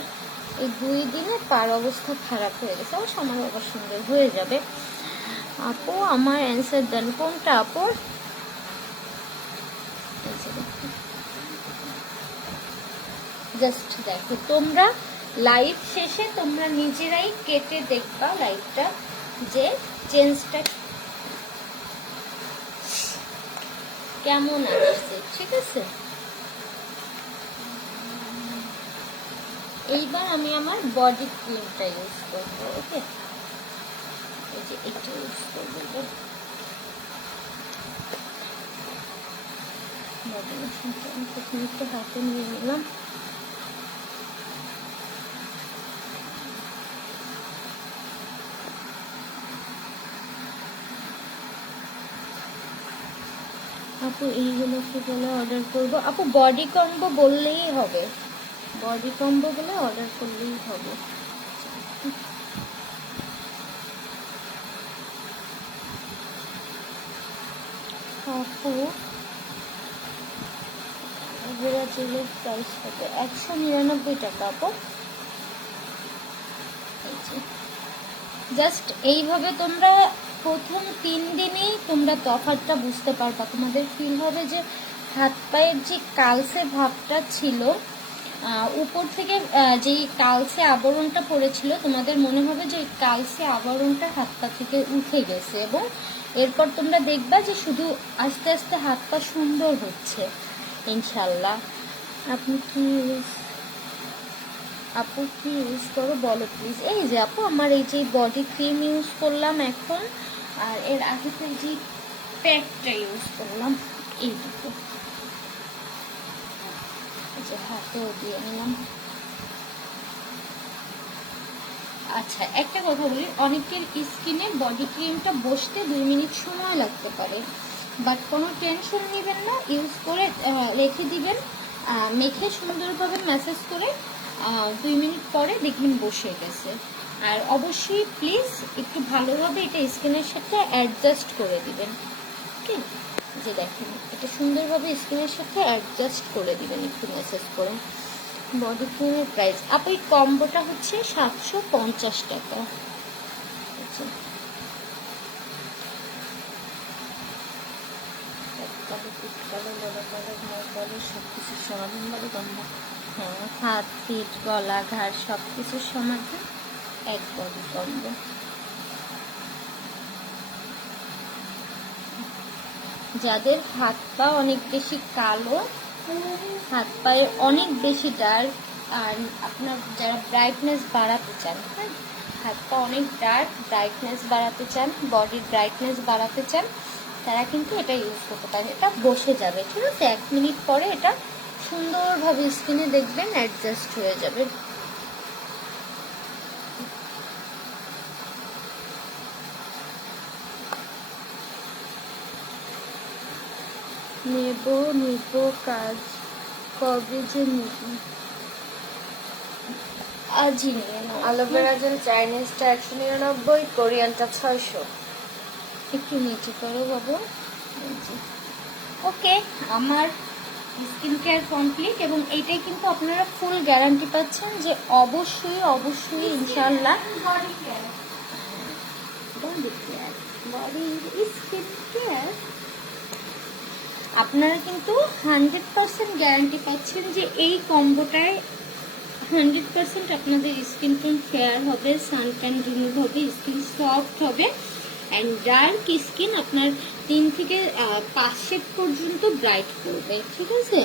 এই 2 দিনে পার অবস্থা খারাপ হয়ে গেছে, অবশ্য আমার আবার সুন্দর হয়ে যাবে। আপু আমার অ্যান্সার দেন কোনটা আপু? জাস্ট দেখো তোমরা লাইভ শেষে তোমরা নিজেরাই কেটে দেখবা লাইভটা যে চেঞ্জটা কেমন আসছে, ঠিক আছে? এইবার আমি আমার বডি ক্রিমটা ইউজ করবো। ওকে এই যে এটা ইউজ করবো, বডি লোশনটা আমি প্রথমে একটু হাতে নিয়ে নিলাম। আপু এইগুলো কি বলে অর্ডার করবো? আপু বডি কম্বো বললেই হবে, বডি কম্বো বলে অর্ডার করলেই হবে। আপু এগুলো জেলের প্রাইস কত? 199 টাকা আপু। জাস্ট এইভাবে তোমরা প্রথম 3 দিনেই তোমরা তফাৎটা বুঝতে পারবা, তোমাদের ফিল হবে যে হাত পায়ের যে কালসে ভাবটা ছিল, উপর থেকে যেই কালসে আবরণটা পড়েছিল তোমাদের মনে হবে যে কালসে আবরণটা হাত পা থেকে উঠে গেছে, এবং এরপর তোমরা দেখবা যে শুধু আস্তে আস্তে হাত পা সুন্দর হচ্ছে ইনশাল্লাহ। আপনি কি আপু কি ইউজ করো বলো প্লিজ। এই যে আপু আমার এই যে বডি ক্রিম ইউজ করলাম এখন, আর এর আগে তো এই যে প্যাকটা ইউজ করলাম, এই দুটো যে হাতেও দিয়ে নিলাম। আচ্ছা একটা কথা বলি, অনেকের স্কিনে বডি ক্রিমটা বসতে 2 মিনিট সময় লাগতে পারে, বাট কোনো টেনশন নেবেন না, ইউজ করে রেখে দিবেন, মেখে সুন্দরভাবে ম্যাসেজ করে 2 মিনিট পরে দেখবেন বসে গেছে। আর অবশ্যই প্লিজ একটু ভালোভাবে এটা স্কিনের সাথে অ্যাডজাস্ট করে দিবেন। ওকে যে দেখেন এটা সুন্দরভাবে স্কিনের সাথে অ্যাডজাস্ট করে দিবেন একটু ম্যাসেজ করে। বডি ক্রিমের প্রাইস আপু এই কম্বোটা হচ্ছে 750 টাকা। আচ্ছা সবকিছুর সমাধান বলে কম্বো, হ্যাঁ হাত পিঠ গলা ঘাড় সবকিছুর সমাধান এক বডি কম্বো। যাদের হাত পা অনেক বেশি কালো, হাত পায়ে অনেক বেশি ডার্ক, আর আপনার যারা ব্রাইটনেস বাড়াতে চান, হ্যাঁ হাত পা অনেক ডার্ক ব্রাইটনেস বাড়াতে চান, বডির ব্রাইটনেস বাড়াতে চান, তারা কিন্তু এটা ইউজ করতে পারে। এটা বসে যাবে, ঠিক আছে? 1 মিনিট পরে এটা সুন্দরভাবে স্কিনে দেখবেন অ্যাডজাস্ট হয়ে যাবে। নেব কাজ কবে যে নেব? আজই নিয়ে নাও। Aloe vera gel চাইনিজটা 199, কোরিয়ানটা 600। একটু নিচে করো বাবু। ওকে, আমার স্কিন কেয়ার কমপ্লিট এবং এইটাই কিন্তু আপনারা ফুল গ্যারান্টি পাচ্ছেন যে অবশ্যই অবশ্যই ইনশাআল্লাহ স্কিন কেয়ার আপনারা কিন্তু 100% গ্যারান্টি পাচ্ছেন যে এই কম্বোটায় 100% আপনাদের স্কিন টোন ফেয়ার হবে, সানট্যান রিমুভ হবে, স্কিন সফট হবে অ্যান্ড ডার্ক স্কিন আপনার 3 থেকে 5 শেড পর্যন্ত ব্রাইট করবে। ঠিক আছে,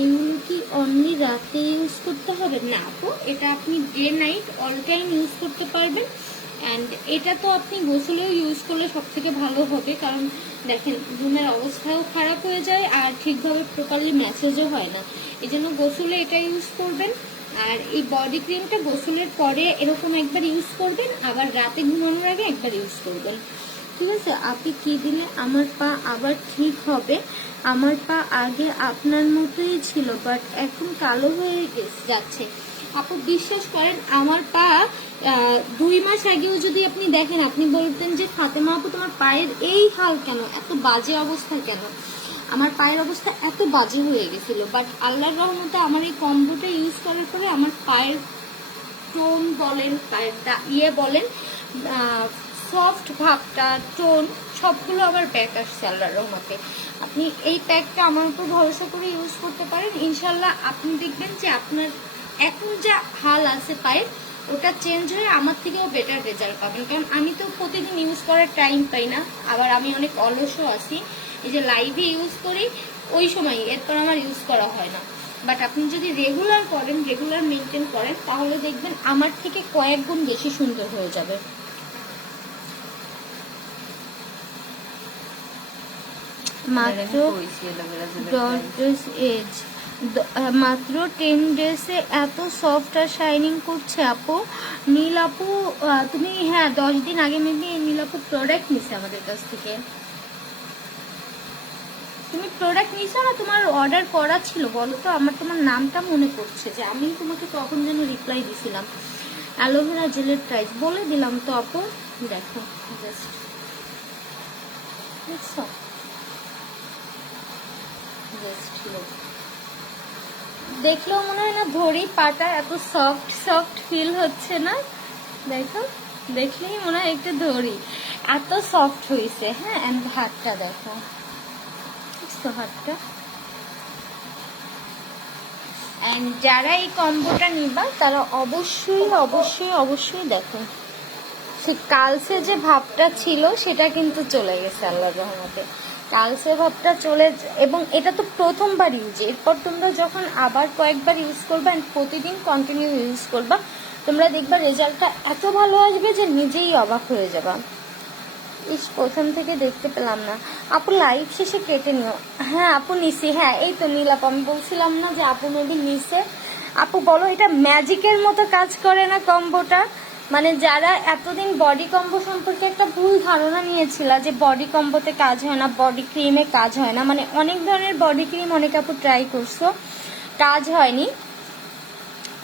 এগুলো কি অনলি রাতে ইউজ করতে হবে না তো, এটা আপনি day night all time use করতে পারবেন। অ্যান্ড এটা তো আপনি গোসলেও ইউজ করলে সব থেকে ভালো হবে, কারণ দেখেন রুমের অবস্থাও খারাপ হয়ে যায় আর ঠিকভাবে প্রপারলি ম্যাসেজও হয় না, এই জন্য গোসলে এটা ইউজ করবেন। আর এই বডি ক্রিমটা গোসলের পরে এরকম একবার ইউজ করবেন, আবার রাতে ঘুমানোর আগে একবার ইউজ করবেন। ঠিক আছে, আপনি কি দিলে আমার পা আবার ঠিক হবে? আমার পা আগে আপনার মতোই ছিল, বাট এখন কালো হয়ে যাচ্ছে। আপু বিশ্বাস করেন, আমার পা 2 মাস আগেও যদি আপনি দেখেন, আপনি বলতেন যে ফাতেমা আপু তোমার পায়ের এই হাল কেন, এত বাজে অবস্থা কেন? আমার পায়ের অবস্থা এত বাজে হয়ে গেছিল, বাট আল্লাহর রহমতে আমার এই কম্বোটা ইউজ করার পরে আমার পায়ের টোন বলেন, পায়ের বলেন, সফট ভাবটা, টোন সবগুলো আবার ব্যাক আসছে আল্লাহর রহমতে। আপনি এই প্যাকটা আমার উপর ভরসা করে ইউজ করতে পারেন, ইনশাল্লাহ আপনি দেখবেন যে আপনার এখন যা হাল আছে পায়ের ওটা চেঞ্জ হয়ে আমার থেকেও বেটার রেজাল্ট পাবেন। কারণ আমি তো প্রতিদিন ইউজ করার টাইম পাই না, আবার আমি অনেক অলসও আছি, এই যে লাইভে ইউজ করি ওই সময়, এরপর আমার ইউজ করা হয় না। বাট আপনি যদি রেগুলার করেন, রেগুলার মেনটেন করেন, তাহলে দেখবেন আমার থেকে কয়েক গুণ বেশি সুন্দর হয়ে যাবে। মাত্র 10 ডেজে এত সফট আর শাইনিং করছে আপু। নীল আপু তুমি, হ্যাঁ 10 দিন আগে মেবি নীল আপু প্রোডাক্ট নিছে আমাদের কাছ থেকে। তুমি প্রোডাক্ট নিছো না, তোমার অর্ডার করা ছিল বলো তো? আমার তোমার নামটা মনে পড়ছে যে আমি তোমাকে কখন যেন রিপ্লাই দিছিলাম। অ্যালোভেরা জেলের প্রাইস বলে দিলাম তো আপু, দেখো জাস্ট দেখছো, দেখলেও মনে হয় না ধরি পাটা এত সফট সফট ফিল হচ্ছে না? দেখো, দেখলেই মনে হয় একটু ধরি, এত সফট হয়েছে। হ্যাঁ, এন্ড হাতটা দেখো, হাতটা। এন্ড যারা এই কম্বোটা নিবা তারা অবশ্যই অবশ্যই অবশ্যই দেখো, সে কালসে যে ভাবটা ছিল সেটা কিন্তু চলে গেছে আল্লাহর রহমতে। কালসে ভাবটা চলে, এবং এটা তো প্রথমবার ইউজ, এরপর তোমরা যখন আবার কয়েকবার ইউজ করবা, প্রতিদিন কন্টিনিউ ইউজ করবা, তোমরা দেখবা রেজাল্টটা এত ভালো আসবে যে নিজেই অবাক হয়ে যাবা। প্রথম থেকে দেখতে পেলাম না আপু, লাইভ শেষে কেটে নিও। হ্যাঁ আপু নিছি, হ্যাঁ এই তো নীল আপু, আমি বলছিলাম না যে আপু মেবি নিছে। আপু বলো, এটা ম্যাজিকের মতো কাজ করে না কম্বোটা? মানে যারা এতদিন বডি কম্বো সম্পর্কে একটা ভুল ধারণা নিয়েছিল যে বডি কম্বোতে কাজ হয় না, বডি ক্রিমে কাজ হয় না, মানে অনেক ধরনের বডি ক্রিম অনেক আপু ট্রাই করছো, কাজ হয়নি।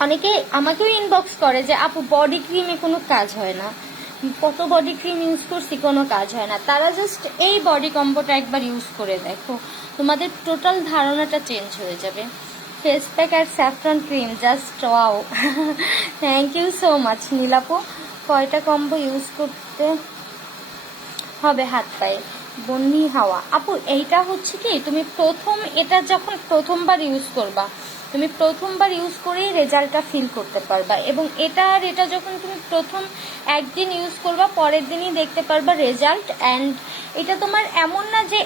অনেকে আমাকেও ইনবক্স করে যে আপু বডি ক্রিমে কোনো কাজ হয় না, কত বডি ক্রিম ইউজ করছি কোনো কাজ হয় না। তারা জাস্ট এই বডি কম্বোটা একবার ইউজ করে দেখো, তোমাদের টোটাল ধারণাটা চেঞ্জ হয়ে যাবে। ফেস প্যাক আর saffron cream just wow. Thank you so much নীলাপু। কয়টা কম্বো ইউজ করতে হবে হাত পায়ে? বন্যি হাওয়া আপু, এইটা হচ্ছে কি, তুমি এটা যখন প্রথমবার ইউজ করবা, তুমি প্রথমবার ইউজ করেই রেজাল্টটা ফিল করতে পারবা, এবং এটা যখন তুমি প্রথম একদিন ইউজ করবা, পরের দিনই দেখতে পারবা রেজাল্ট। অ্যান্ড এটা তোমার এমন না যে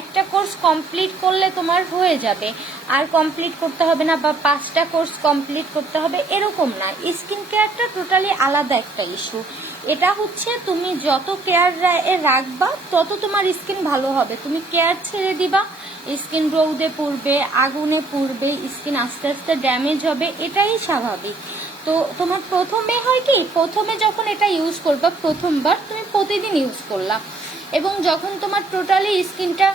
একটা কোর্স কমপ্লিট করলে তোমার হয়ে যাবে, আর কমপ্লিট করতে হবে না, বা 5টা কোর্স কমপ্লিট করতে হবে, এরকম না। স্কিন কেয়ারটা টোটালি আলাদা একটা ইস্যু। এটা হচ্ছে তুমি যত কেয়ার রাখবা তত তোমার স্কিন ভালো হবে। তুমি কেয়ার ছেড়ে দিবা, স্কিন রৌদে পুড়বে, আগুনে পুড়বে, স্কিন আস্তে আস্তে ড্যামেজ হবে, এটাই স্বাভাবিক। তো তোমার প্রথমে হয় কি, প্রথমে যখন এটা ইউজ করবা, প্রথমবার তুমি প্রতিদিন ইউজ করলা, এবং যখন তোমার টোটালি স্কিনটা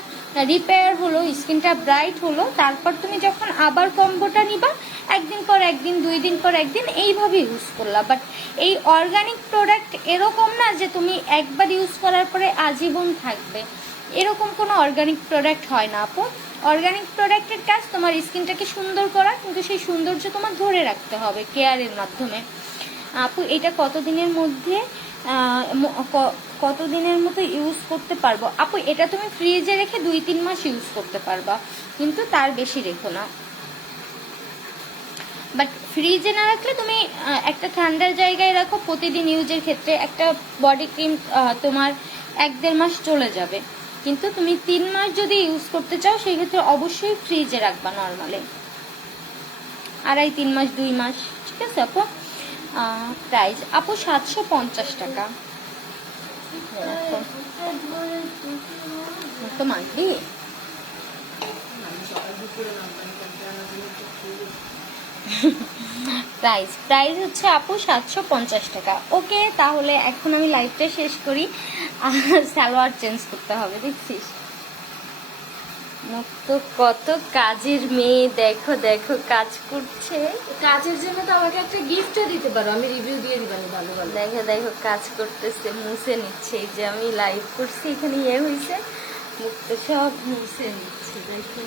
রিপেয়ার হলো, স্কিনটা ব্রাইট হলো, তারপর তুমি যখন আবার কম্বোটা নিবা একদিন পর একদিন, 2 দিন পর একদিন এইভাবে ইউজ করলা। বাট এই অর্গানিক প্রোডাক্ট এরকম না যে তুমি একবার ইউজ করার পরে আজীবন থাকবে, এরকম কোনো অর্গানিক প্রোডাক্ট হয় না আপু। অর্গানিক প্রোডাক্টের কাজ তোমার স্কিনটাকে সুন্দর করা, কিন্তু সেই সৌন্দর্য তোমার ধরে রাখতে হবে কেয়ারের মাধ্যমে। আপু এটা কতদিনের মধ্যে কতদিনের মতো ইউজ করতে পারবো? আপু এটা তুমি ফ্রিজে রেখে 2-3 মাস ইউজ করতে পারবা, কিন্তু তার বেশি রেখো না। বাট ফ্রিজে না রাখলে তুমি একটা ঠান্ডার জায়গায় রাখো, প্রতিদিন ইউজের ক্ষেত্রে একটা বডি ক্রিম তোমার 1-1.5 মাস চলে যাবে। কিন্তু তুমি 3 মাস যদি ইউজ করতে চাও সেই ক্ষেত্রে অবশ্যই ফ্রিজে রাখবা নর্মালি, 2.5-3 মাস, 2 মাস, ঠিক আছে আপু। প্রাইস আপু 750 টাকা। তো মাগবি প্রাইস হচ্ছে আপু 750 টাকা। ওকে, তাহলে এখন আমি লাইভটা শেষ করি, সালোয়ার চেঞ্জ করতে হবে। দেখছিস মুক্ত কত কাজের মেয়ে, দেখো দেখো কাজ করছে। কাজের জন্য তো আমাকে একটা গিফটও দিতে পারো, আমি রিভিউ দিয়ে দিবানি ভালো ভালো। দেখো দেখো কাজ করতেছে, মুছে নিচ্ছে। এই যে আমি লাইভ করছি, এখানে হয়েছে, মুক্ত সব মুছে নিচ্ছে, দেখো।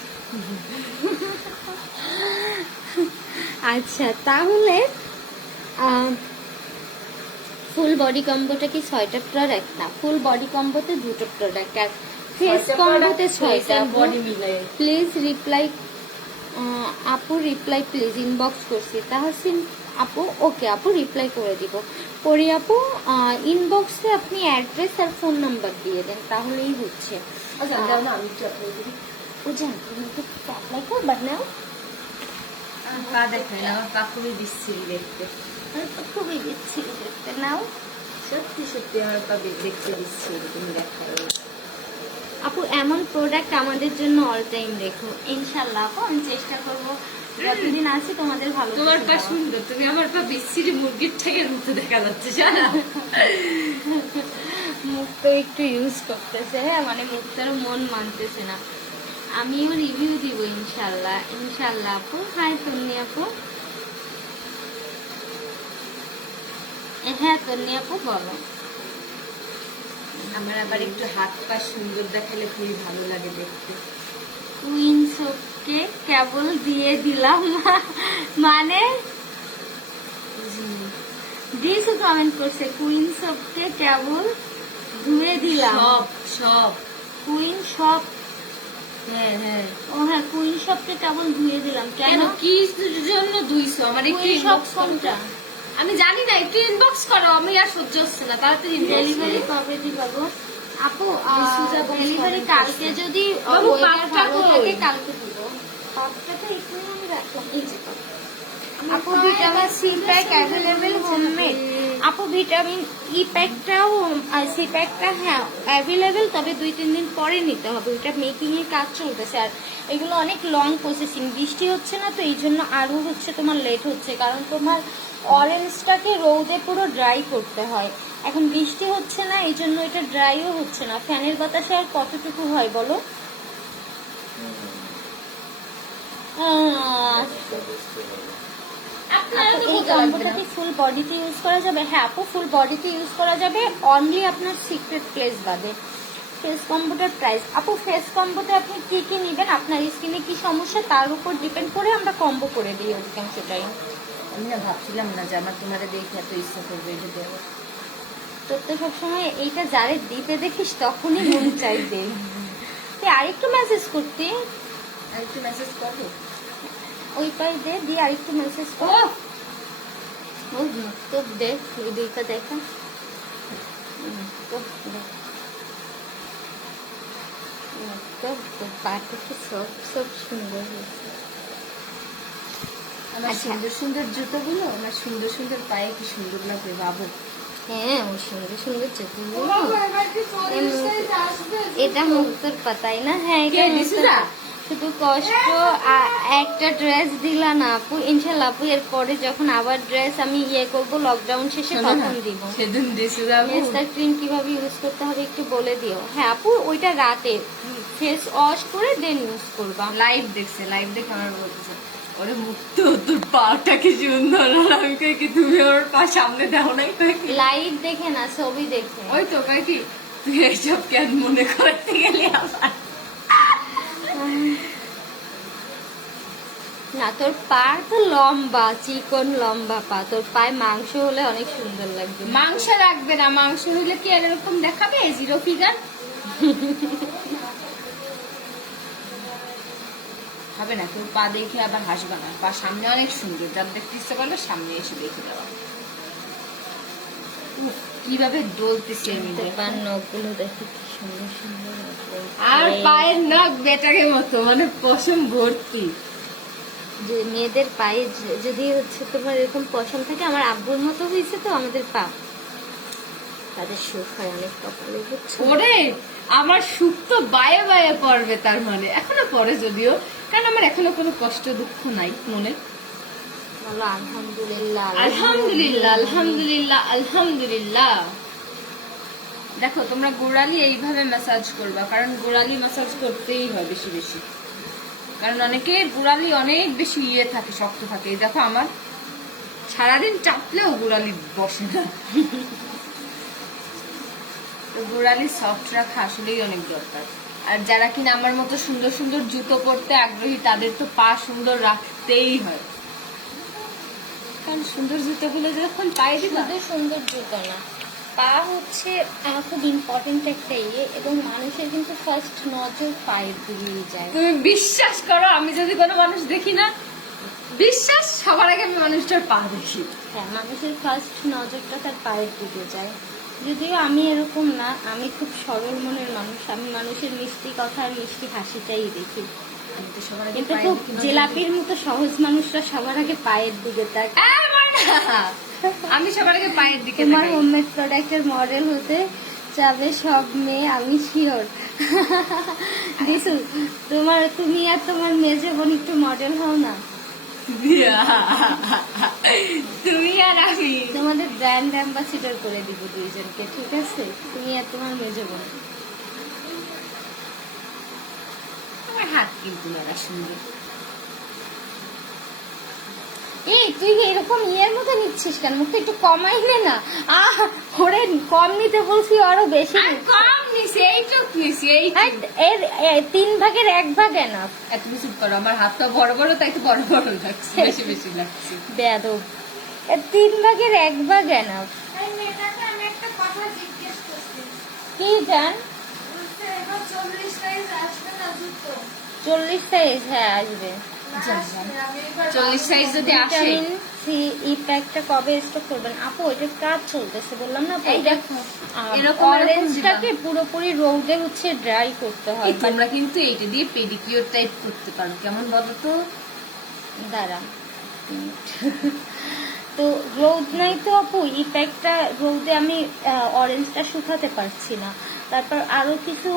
আচ্ছা, তাহলে ফুল বডি কম্বোটা কি 6টা প্রোডাক্ট? না, ফুল বডি কম্বোতে 2টো প্রোডাক্ট, আর ফেস কম্বোতে 6টা। বডি মিলাই প্লিজ রিপ্লাই আপু, রিপ্লাই প্লিজ, ইনবক্স করছি তাহসিন আপু। ওকে আপু, রিপ্লাই করে দিব। পরি আপু ইনবক্সে আপনি অ্যাড্রেস আর ফোন নাম্বার দিয়ে দেন, তাহলেই হচ্ছে। আমি একটু অ্যাপ্লাই করি। ও জান তুমি তো অ্যাপ্লাই করবার নাও। পা দেখায় না, আমার পা খুবই বিচ্ছিরি দেখতে। খুবই বিচ্ছিরি দেখতে। নাও, সত্যি সত্যি আমার পা দেখতে বিচ্ছিরি, তুমি দেখায়। আপু এমন প্রোডাক্ট আমাদের জন্য অল টাইম রেখো, ইনশাল্লাহ আপু আমি চেষ্টা করবো যতদিন আছি তোমাদের ভালো। তোমার পা সুন্দর, তুমি আমার পা বিচ্ছিরি মুরগির থেকে মতো দেখা যাচ্ছে, জানো। মুখ তো একটু ইউজ করতেছে, হ্যাঁ মানে মুখটারও মন মানতেছে না। আমিও রিভিউ দিব ইনশাল্লাহ, ইনশাল্লাহ আপু। হাই তন্নি আপু। হ্যাঁ তন্নি আপু বলো। আমার আবার একটু হাত পা সুন্দর দেখালে খুবই ভালো লাগে দেখতে। কুইন্সকে কেবল দিয়ে দিলাম, মানে দিয়েছে, কমেন্ট করছে কুইন্সকে কেবল ধুয়ে দিলাম। সব সব কুইন শপ, হ্যাঁ হ্যাঁ, ও হ্যাঁ কুইন শপকে কেবল ধুয়ে দিলাম। কেন কি জন্য 200? আমার একটু কুইন শপ inbox করো। কোনটা? আমি জানি না, একটু ইনবক্স করো, আমি আর সহ্য হচ্ছে না, তাড়াতাড়ি ডেলিভারি কবে দিবাবো আপু? সুজা বলছে ডেলিভারি অনেক কালকে কষ্ট। যদি বাবু, weather পাপটা ভালো কই? থাকে কালকে দিব। পাপটা তো এখানে আমি রাখলাম, এই যে পাপ। আপু vitamin C pack available homemade. আপু ভিটামিন ই প্যাকটাও, সি প্যাকটা হ্যাঁ অ্যাভেলেবেল, তবে 2-3 দিন পরে নিতে হবে, ওইটা মেকিং এর কাজ চলতেছে। আর এগুলো অনেক লং প্রসেসিং, বৃষ্টি হচ্ছে না তো এই জন্য আরও হচ্ছে তোমার লেট হচ্ছে, কারণ তোমার অরেঞ্জটাকে রোদে পুরো ড্রাই করতে হয়। এখন বৃষ্টি হচ্ছে না এই জন্য এটা ড্রাইও হচ্ছে না। ফ্যানের বাতাসে আর কতটুকু হয় বলো? এই কম্বোটা কি ফুল বডিতে ইউজ করা যাবে? হ্যাঁ আপু ফুল বডিতে ইউজ করা যাবে, অনলি আপনার সিক্রেট প্লেস বাদে। ফেস কম্বোটার প্রাইস আপু, ফেস কম্বোতে আপনি কি কি নেবেন, আপনার স্কিনে কি সমস্যা তার উপর ডিপেন্ড করে আমরা কম্বো করে দিই অধিকাংশটাই। আমি না ভাবছিলাম না যে আমার তোমারে দেখে এত ইচ্ছা করবে এটা দেওয়া। তোর তো সবসময় এইটা যারে দিতে দেখিস তখনই মন চাইবে। তুই আরেকটু মেসেজ করতি, আরেকটু মেসেজ করো, ওই পাই দে দিয়ে আরেকটু মেসেজ কর। ও তো দেখ ওই দুইটা দেখা, তো দেখ তো পাটা কি সব সব সুন্দর হয়েছে। আমার সুন্দর সুন্দর জুতোগুলো, আমার সুন্দর সুন্দর পায়ে কি সুন্দর লাগবে ভাবো। হ্যাঁ ওই সুন্দর সুন্দর চোখগুলো, এটা মুক্তর পাতাই না? হ্যাঁ এটা মুক্তর। শুধু কষ্ট একটা ড্রেস দিলা না আপু, ইনশাল্লাহ আপু এরপরে যখন আবার ড্রেস আমি করবো লকডাউন শেষে তখন দিব। সেদিন দিয়েছে যাবো। ক্রিম কিভাবে ইউজ করতে হবে একটু বলে দিও। হ্যাঁ আপু ওইটা রাতে ফেস ওয়াশ করে দেন ইউজ করবা। লাইভ দেখছে, লাইভ দেখে আমার বলতেছে ওরে মুক্ত তোর পাটা কি সুন্দর। আর আমি কই কি তুমি ওর পা সামনে দাও নাই? কই কি লাইভ দেখে না, ছবি দেখে। ওই তো কই কি তুই এইসব কেন মনে করতে গেলি আবার? না, তোর পা তো লম্বা, চিকন লম্বা পা, তোর পায়ে মাংস হলে অনেক সুন্দর লাগবে। মাংস রাখবে না, মাংস হইলে কি এরকম দেখাবে জিরো ফিগার? হবে না, তোর পা দেখে আবার হাসবে না। পা সামনে অনেক সুন্দর, যার দেখতে ইচ্ছা করবে সামনে এসে দেখে দেওয়া। উফ, কিভাবে ডলতেছে তোর পায়ের নখগুলো দেখে কি সুন্দর সুন্দর লাগবে। আর পায়ের নখ বেটারের মতো, মানে পশম ভর্তি। যে মেয়েদের পায়ে যদি হচ্ছে তোমার এরকম পশম থাকে, আমার আব্বুর মতো হয়েছে তো আমাদের পা, তাদের সুখ হয় অনেক কপালে, বুঝছো? ওরে আমার সুখ তো বায়ে বায়ে পড়বে, তার মানে এখনো পরে যদিও, কারণ আমার এখনো কোনো কষ্ট দুঃখ নাই মনে। বলো আলহামদুলিল্লাহ। আলহামদুলিল্লাহ, আলহামদুলিল্লাহ, আলহামদুলিল্লাহ। দেখো তোমরা গোড়ালি এইভাবে ম্যাসাজ করবা, কারণ গোড়ালি ম্যাসাজ করতেই হয় বেশি বেশি, কারণ অনেকের গোড়ালি অনেক বেশি ইয়ে থাকে, শক্ত থাকে। এই দেখো আমার সারাদিন চাপলেও গোড়ালি বসে না। তো গোড়ালি সফট রাখা আসলেই অনেক দরকার। আর যারা কিনা আমার মতো সুন্দর সুন্দর জুতো পরতে আগ্রহী, তাদের তো পা সুন্দর রাখতেই হয়, কারণ সুন্দর জুতোগুলো যখন পায়ে দিবা। শুধু সুন্দর জুতো না, পা হচ্ছে খুব ইম্পর্টেন্ট একটা ইয়ে, এবং মানুষের কিন্তু ফার্স্ট নজর পায়ের দিকেই যায়। তুমি বিশ্বাস করো, আমি যদি কোনো মানুষ দেখি না, বিশ্বাস সবার আগে আমি মানুষটার পা দেখি। হ্যাঁ, মানুষের ফার্স্ট নজরটা তার পায়ের দিকে যায়। যদিও আমি এরকম না, আমি খুব সরল মনের মানুষ, আমি মানুষের মিষ্টি কথা আর মিষ্টি হাসিটাই দেখি। আমি তো সবার আগে কিন্তু পায়ের খুব দিকে নজর জিলাপির মতো সহজ মানুষরা সবার আগে পায়ের দিকে তাকায়। দিই। আমি সবার আগে পায়ের দিকে তোমার তাকাই। হোমমেড প্রোডাক্টের মডেল হতে চাবে সব মেয়ে, আমি শিওর। দিশু, তুমি আর তোমার মেজে বোন একটু মডেল হও না। তুমি আর আমি তোমাদের ব্র্যান্ড অ্যাম্বাসিডর করে দিব দুইজনকে, ঠিক আছে? তুমি আর তোমার মেজে বোন। আমার হাত কিন্তু মেলা সুন্দর। এই তুই এরকম ইয়ের মতো নিচ্ছিস কেন? মুখটা একটু কমাই নে না। ওরে কম নিতে বলছি, আরো বেশি আর নিচ্ছিস। কম নিছি, এইটুক নিছি, আর এর 3 ভাগের 1 ভাগ এনাফ। এত কিছু করো, আমার হাতটা বড় বড়, তাই তো বড় বড় লাগছে, বেশি বেশি লাগছে। বেয়াদব, এর 3 ভাগের 1 ভাগ এনাফ। আমি একটা কথা জিজ্ঞেস করছি। কি জান? বলছে এবার 40 সাইজ আসবে না জুতো? 40 সাইজ? হ্যাঁ, আসবে। আমি এবার 40 সাইজ যদি আসে, ভিটামিন সি ই প্যাকটা কবে স্টক করবেন আপু? এটা কাজ চলতেছে, বললাম না আপু। এই এটা দেখো, এরকম অরেঞ্জটাকে পুরোপুরি রোদে হচ্ছে ড্রাই করতে হয়। তোমরা কিন্তু এইটা দিয়ে পেডিকিউর টাইপ করতে পারো, কেমন বলো তো? দাঁড়া, তো রোদ নাই তো আপু, ই প্যাকটা রোদে আমি অরেঞ্জটা শুকাতে পারছি না। তারপর আরো কিছু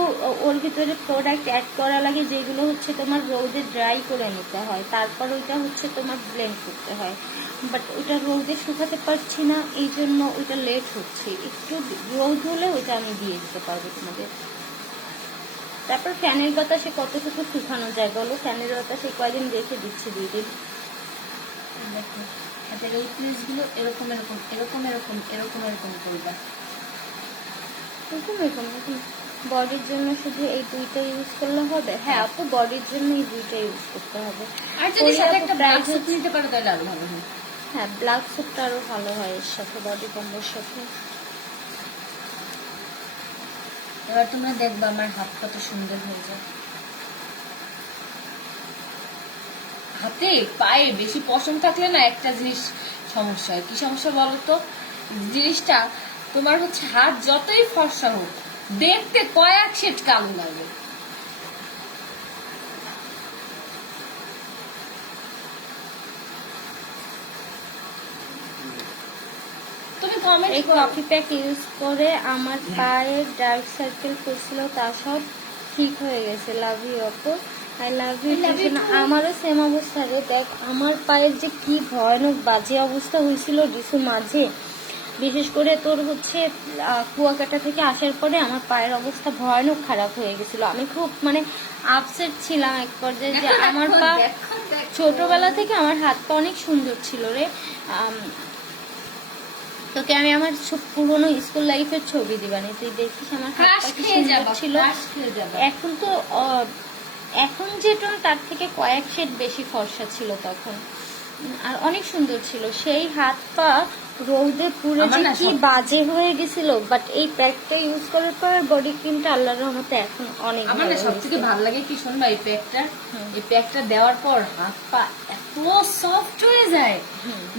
ওর ভিতরে প্রোডাক্ট অ্যাড করা লাগে, যেগুলো হচ্ছে তোমার রোদে ড্রাই করে নিতে হয়, তারপর ওইটা হচ্ছে তোমার ব্লেন্ড করতে হয়। বাট ওইটা রোদে শুকাতে পারছি না, এই জন্য ওইটা লেট হচ্ছে। একটু রোদ হলে ওইটা আমি দিয়ে দিতে পারবো তোমাদের। তারপর ফ্যানের বাতাসে কতটুকু শুকানো যায় বলো? ফ্যানের বাতাসে কয়দিন রেখে দিচ্ছি, 2 দিন। দেখো, এটার এই পিসগুলো এরকম এরকম এরকম এরকম এরকম এরকম করবা। এরকম বডির জন্য শুধু এই 2টা ইউজ করলে হবে? হ্যাঁ আপু, বডির জন্য এই 2টা ইউজ করতে হবে। আর যদি সাথে আপু একটা ব্লাউজ সুট নিতে পারো তাহলে আরো ভালো হয়। হ্যাঁ, ব্ল্যাক স্যুটটা আরো ভালো হয় এর সাথে, বডি কম্বোর সাথে। এবার তোমরা দেখবা আমার হাত কত সুন্দর হয়ে যায়। হাতে পায়ে বেশি পশম থাকলে না একটা জিনিস সমস্যা হয়। কি সমস্যা বলো তো? জিনিসটা তোমার হচ্ছে হাত যতই ফর্সা হোক, দেখতে কয়েক শেড কালো লাগে। তুমি কমেন্ট এই কফি প্যাক ইউজ করে আমার পায়ে ডার্ক সার্কেল পড়ছিল, তা সব ঠিক হয়ে গেছে। লাভ ইউ আপু, আই লাভ ইউ। আমারও সেম অবস্থা রে। দেখ আমার পায়ের যে কি ভয়ানক বাজে অবস্থা হয়েছিল ডিসু মাঝে, বিশেষ করে তোর হচ্ছে কুয়াকাটা থেকে আসার পরে আমার পায়ের অবস্থা ভয়ানক খারাপ হয়ে গেছিল। আমি খুব মানে আপসেট ছিলাম এক পর্যায়ে যে আমার পা ছোটবেলা থেকে আমার হাত পা অনেক সুন্দর ছিল রে। তোকে আমি আমার পুরোনো স্কুল লাইফের ছবি দিবানি, তুই দেখিস আমার হাত পা কি সুন্দর ছিল। এখন তো এখন যেটা তার থেকে কয়েক শেড বেশি ফর্সা ছিল তখন, আর অনেক সুন্দর ছিল। সেই হাত পা রোদে পুরো যে কি বাজে হয়ে গেছিল, বাট এই প্যাকটা ইউজ করার পর বডি ক্রিমটা আল্লাহর রহমতে এখন অনেক আমার না সবথেকে ভালো লাগে কি শুনবা, এই প্যাকটা দেওয়ার পর হাত পা এত সফট হয়ে যায়,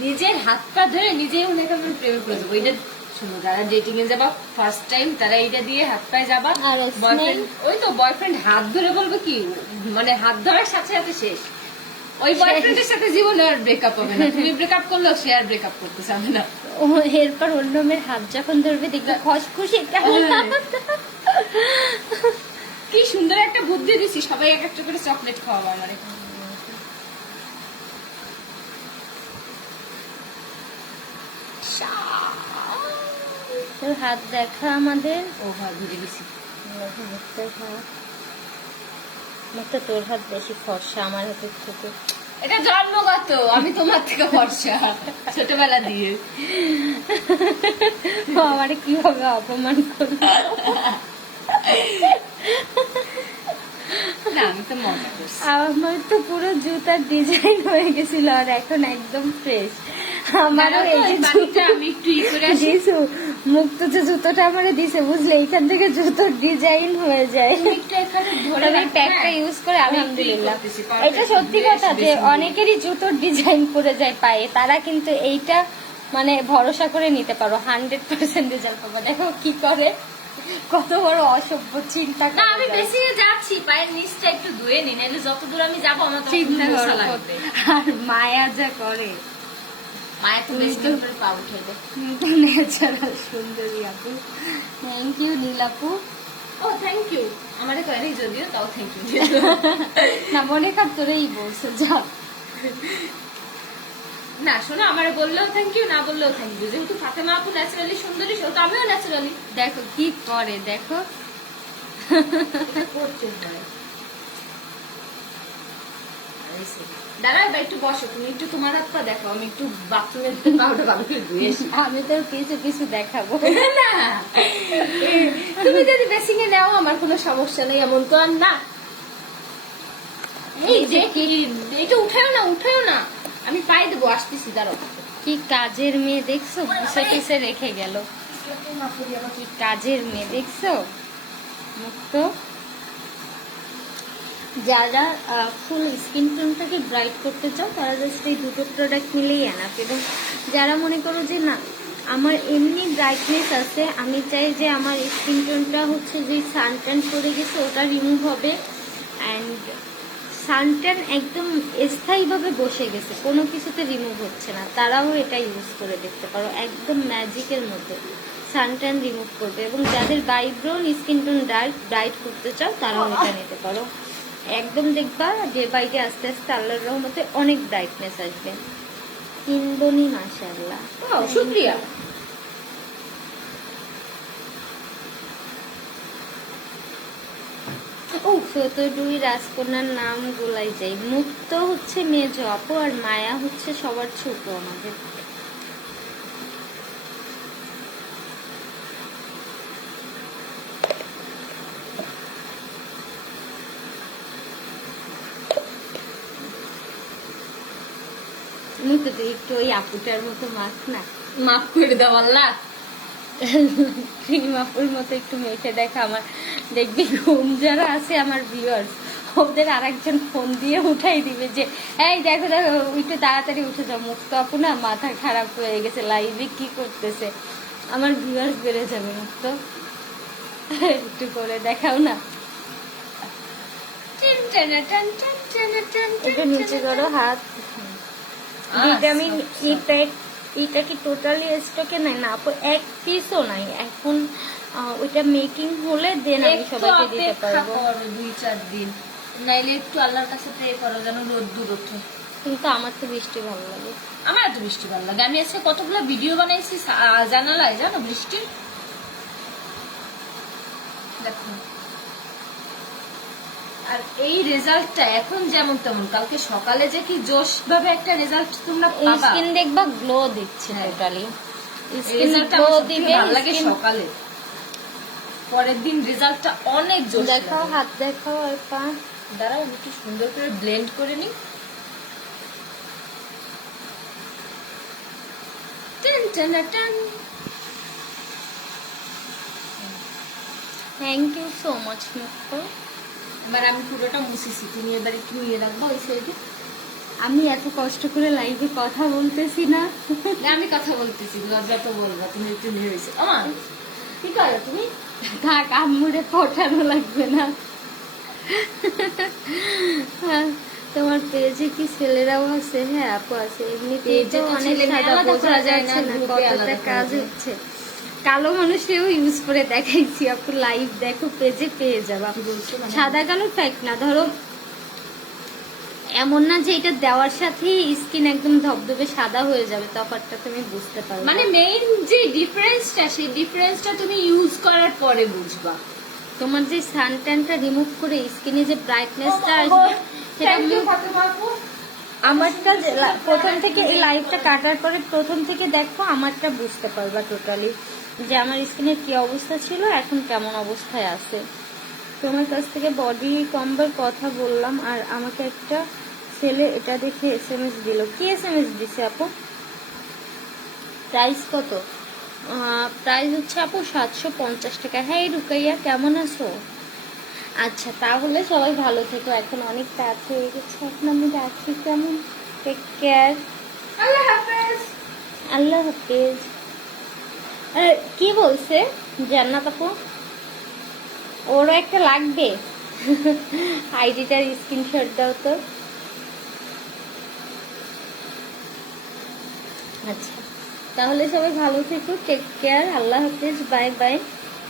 নিজের হাত পা ধরে নিজেই মনে করে প্রেমে পড়ে যাবো। এটা শুনো, যারা ডেটিং এ যাবা ফার্স্ট টাইম তারা এইটা দিয়ে হাত পায়ে যাবা, আর বয়ফ্রেন্ড ওই তো বয়ফ্রেন্ড হাত ধরে বলবে কি, মানে হাত ধরার সাথে সাথে শেষ। ওই বয়ফ্রেন্ডের সাথে জীবনে আর ব্রেকআপ হবে না, তুমি ব্রেকআপ করলেও সে আর ব্রেকআপ করতে চাবে না। ও এরপর অন্য মেয়ের হাত যখন ধরবে দেখবে খসখুশি কি সুন্দর একটা বুদ্ধি দিছি, সবাই এক একটা করে চকলেট খাওয়াবো আমারে। তোর হাত দেখা আমাদের, ও ভাই ভুলে গেছি। তো তোর হাত বেশি ফর্সা আমার হাতের থেকে। এটা জন্মগত, আমি তোমার থেকে ফর্সা ছোটবেলা দিয়ে। আমারে কিভাবে অপমান করলো। না আমি তো মজা করছি। আমার তো পুরো জুতার ডিজাইন হয়ে গেছিল, আর এখন একদম ফ্রেশ। আমারও এই যে জুতা আমি একটু ই করে আসি। দিছু মুক্ত যে জুতোটা আমারে দিছে বুঝলে, এইখান থেকে জুতোর ডিজাইন হয়ে যায়। তুমি একটু এখানে ধরে তবে এই প্যাকটা ইউজ করে আলহামদুলিল্লাহ। এটা সত্যি কথা যে অনেকেরই জুতোর ডিজাইন পড়ে যায় পায়ে, তারা কিন্তু এইটা মানে ভরসা করে নিতে পারো, 100% রেজাল্ট পাবো। দেখো কি করে, কত বড় অসভ্য চিন্তা। না আমি বেশি যাচ্ছি, পায়ের নিচটা একটু ধুয়ে নি, নাহলে যতদূর আমি যাবো আমার তো চিন্তা মশা করো। লাগবে। আর মায়া যা করে, মায়া তো বেশি করে পা উঠে দেয়। ন্যাচারাল সুন্দরী আপু। থ্যাংক ইউ নীলাপু। ও থ্যাংক ইউ, আমারে কয়নি যদিও, তাও থ্যাংক ইউ। না মনে কাপ তোরেই বলছে যা। না শোনো, আমারে বললেও থ্যাংক ইউ, না বললেও থ্যাংক ইউ। যেহেতু ফাতেমা আপু ন্যাচারালি সুন্দরী, সেহেতু আমিও ন্যাচারালি। দেখো কি করে, দেখো করতে হয়। দাঁড়া এবার একটু বসো, তুমি একটু তোমার হাত পা দেখো, আমি একটু বাথরুমের পাউডার ভালো করে ধুয়ে আসি। আমি তোর কিছু কিছু দেখাবো। না তুমি যদি বেসিং এ নাও আমার কোনো সমস্যা নেই, এমন তো আর না। এই যে এটা উঠাও না, উঠাও না, আমি পাই দেবো, আসতেছি দাঁড়াও। কি কাজের মেয়ে দেখছো, বুঝে টুসে রেখে গেল। কি কাজের মেয়ে দেখছো মুক্ত। যারা ফুল স্কিন টোনটাকে ব্রাইট করতে চাও তারা জাস্ট এই দুটো প্রোডাক্ট মিলেই এনাফ। এবং যারা মনে করো যে না আমার এমনি ব্রাইটনেস আছে, আমি চাই যে আমার স্কিন টোনটা হচ্ছে যে সানট্যান পড়ে গেছে ওটা রিমুভ হবে, অ্যান্ড সানট্যান একদম স্থায়ীভাবে বসে গেছে, কোনো কিছুতে রিমুভ হচ্ছে না, তারাও এটা ইউজ করে দেখতে পারো। একদম ম্যাজিকের মধ্যে সানট্যান রিমুভ করবে। এবং যাদের ভাইব্রন স্কিন টোন ব্রাইট করতে চাও তারাও এটা নিতে পারো। একদম দেখবা ডে বাই ডে আস্তে আস্তে আল্লাহর রহমতে অনেক ব্রাইটনেস আসবে। কিনবনি মাশাআল্লাহ। শুকরিয়া। ও ছোট দুই রাজকন্যার নাম গোলাই যাই। মুক্ত হচ্ছে মেজ আপু, আর মায়া হচ্ছে সবার ছোট আমাদের। মুক্ত তুই একটু ওই আপুটার মতো মাখ না, মাফ করে দাও আল্লাহ। ক্রিম আপুর মতো একটু মেখে দেখা। আমার দেখবি ঘুম যারা আছে আমার ভিউয়ার্স, ওদের আরেকজন ফোন দিয়ে উঠাই দিবে যে এই দেখো দেখো একটু তাড়াতাড়ি উঠে যাও, মুক্ত আপু না মাথা খারাপ হয়ে গেছে, লাইভে কি করতেছে। আমার ভিউয়ার্স বেড়ে যাবে। মুক্ত একটু করে দেখাও না, একটু নিচে করো হাত। ভিটামিন ই প্যাক এটা কি টোটালি স্টকে নাই? না আপু এক পিসও নাই এখন, ওইটা মেকিং হলে দেন আমি সবাইকে দিতে পারবো। 2-4 দিন, নাইলে একটু আল্লাহর কাছে প্রে করো যেন রোদ দূর ওঠে। কিন্তু আমার তো বৃষ্টি ভালো লাগে। আমার এত বৃষ্টি ভালো লাগে। আমি আজকে কতগুলো ভিডিও বানাইছি জানালায়, জানো, বৃষ্টির। দেখো, আর এই রেজাল্টটা এখন যেমন তেমন, কালকে সকালে যে কি জোশ ভাবে একটা রেজাল্ট তোমরা পাবা। স্কিন দেখবা গ্লো দিচ্ছে হ্যাঁ। টোটালি। স্কিন রেজাল্টটা গ্লো আমার দিবে। ভালো লাগে skin- সকালে, পরের দিন রেজাল্টটা অনেক জোশ দেখাও, লাগে। হাত দেখাও আর পা। দাঁড়াও, আমি একটু সুন্দর করে ব্লেন্ড করে নিই। টান টান টান। থ্যাংক ইউ সো মাচ মুক্ত। এবার আমি পুরোটা মুছেছি, তুমি এবার একটু ইয়ে রাখবো ওই সাইডে। আমি এত কষ্ট করে লাইভে কথা বলতেছি না। আমি কথা বলতেছি, লজ্জা তো বলবা, তুমি একটু নিয়ে রয়েছে। আমার কি করো তুমি? থাক, আম্মুরে পটানো লাগবে না। হ্যাঁ, তোমার পেজে কি ছেলেরাও আছে? হ্যাঁ আপু আছে। এমনিতে পেজে তো তো অনেক ছেলে মেয়ে সাদা আলাদা বোঝা করা যায় যাচ্ছে না, না গ্রুপে কতটা আলাদা কাজ করা যায়। হচ্ছে। কালো মানুষেও ইউজ করে দেখাইছি আপু, লাইভ দেখো, পেজে পেয়ে যাবা। কি বলছো মানে? সাদা কালো ফ্যাক্ট না, ধরো এমন না যে এটা দেওয়ার সাথেই স্কিন একদম ধবধবে সাদা হয়ে যাবে, তফাৎটা তুমি বুঝতে পারবে। মানে মেইন যে ডিফারেন্সটা, সেই ডিফারেন্সটা তুমি ইউজ করার পরে বুঝবা। তোমার যে সানট্যানটা রিমুভ করে স্কিনে যে ব্রাইটনেসটা আসবে, সেটা আমারটা প্রথম থেকে এই লাইভটা কাটার পরে প্রথম থেকে দেখো, আমারটা বুঝতে পারবা টোটালি যে আমার স্কিনের কি অবস্থা ছিল, এখন কেমন অবস্থায় আছে। তোমার কাছ থেকে বডি কম্বার কথা বললাম, আর আমাকে একটা ছেলে এটা দেখে SMS দিল। কি SMS দিছে আপু? প্রাইস কত? প্রাইস হচ্ছে আপু 750 টাকা। হ্যাঁ রুকাইয়া, কেমন আছো? আচ্ছা, তাহলে সবাই ভালো থেকো, এখন অনেক রাত হয়ে গেছে, এখন আমি রাখি। কেমন? Take care. আল্লাহ হাফেজ। আল্লাহ হাফেজ। কি বলছে জান্নাত আপু? ওরও একটা লাগবে। আইডিটার স্ক্রিনশট দাও তো। আচ্ছা, তাহলে সবাই ভালো থেকো, টেক কেয়ার, আল্লাহ হাফেজ, বাই বাই।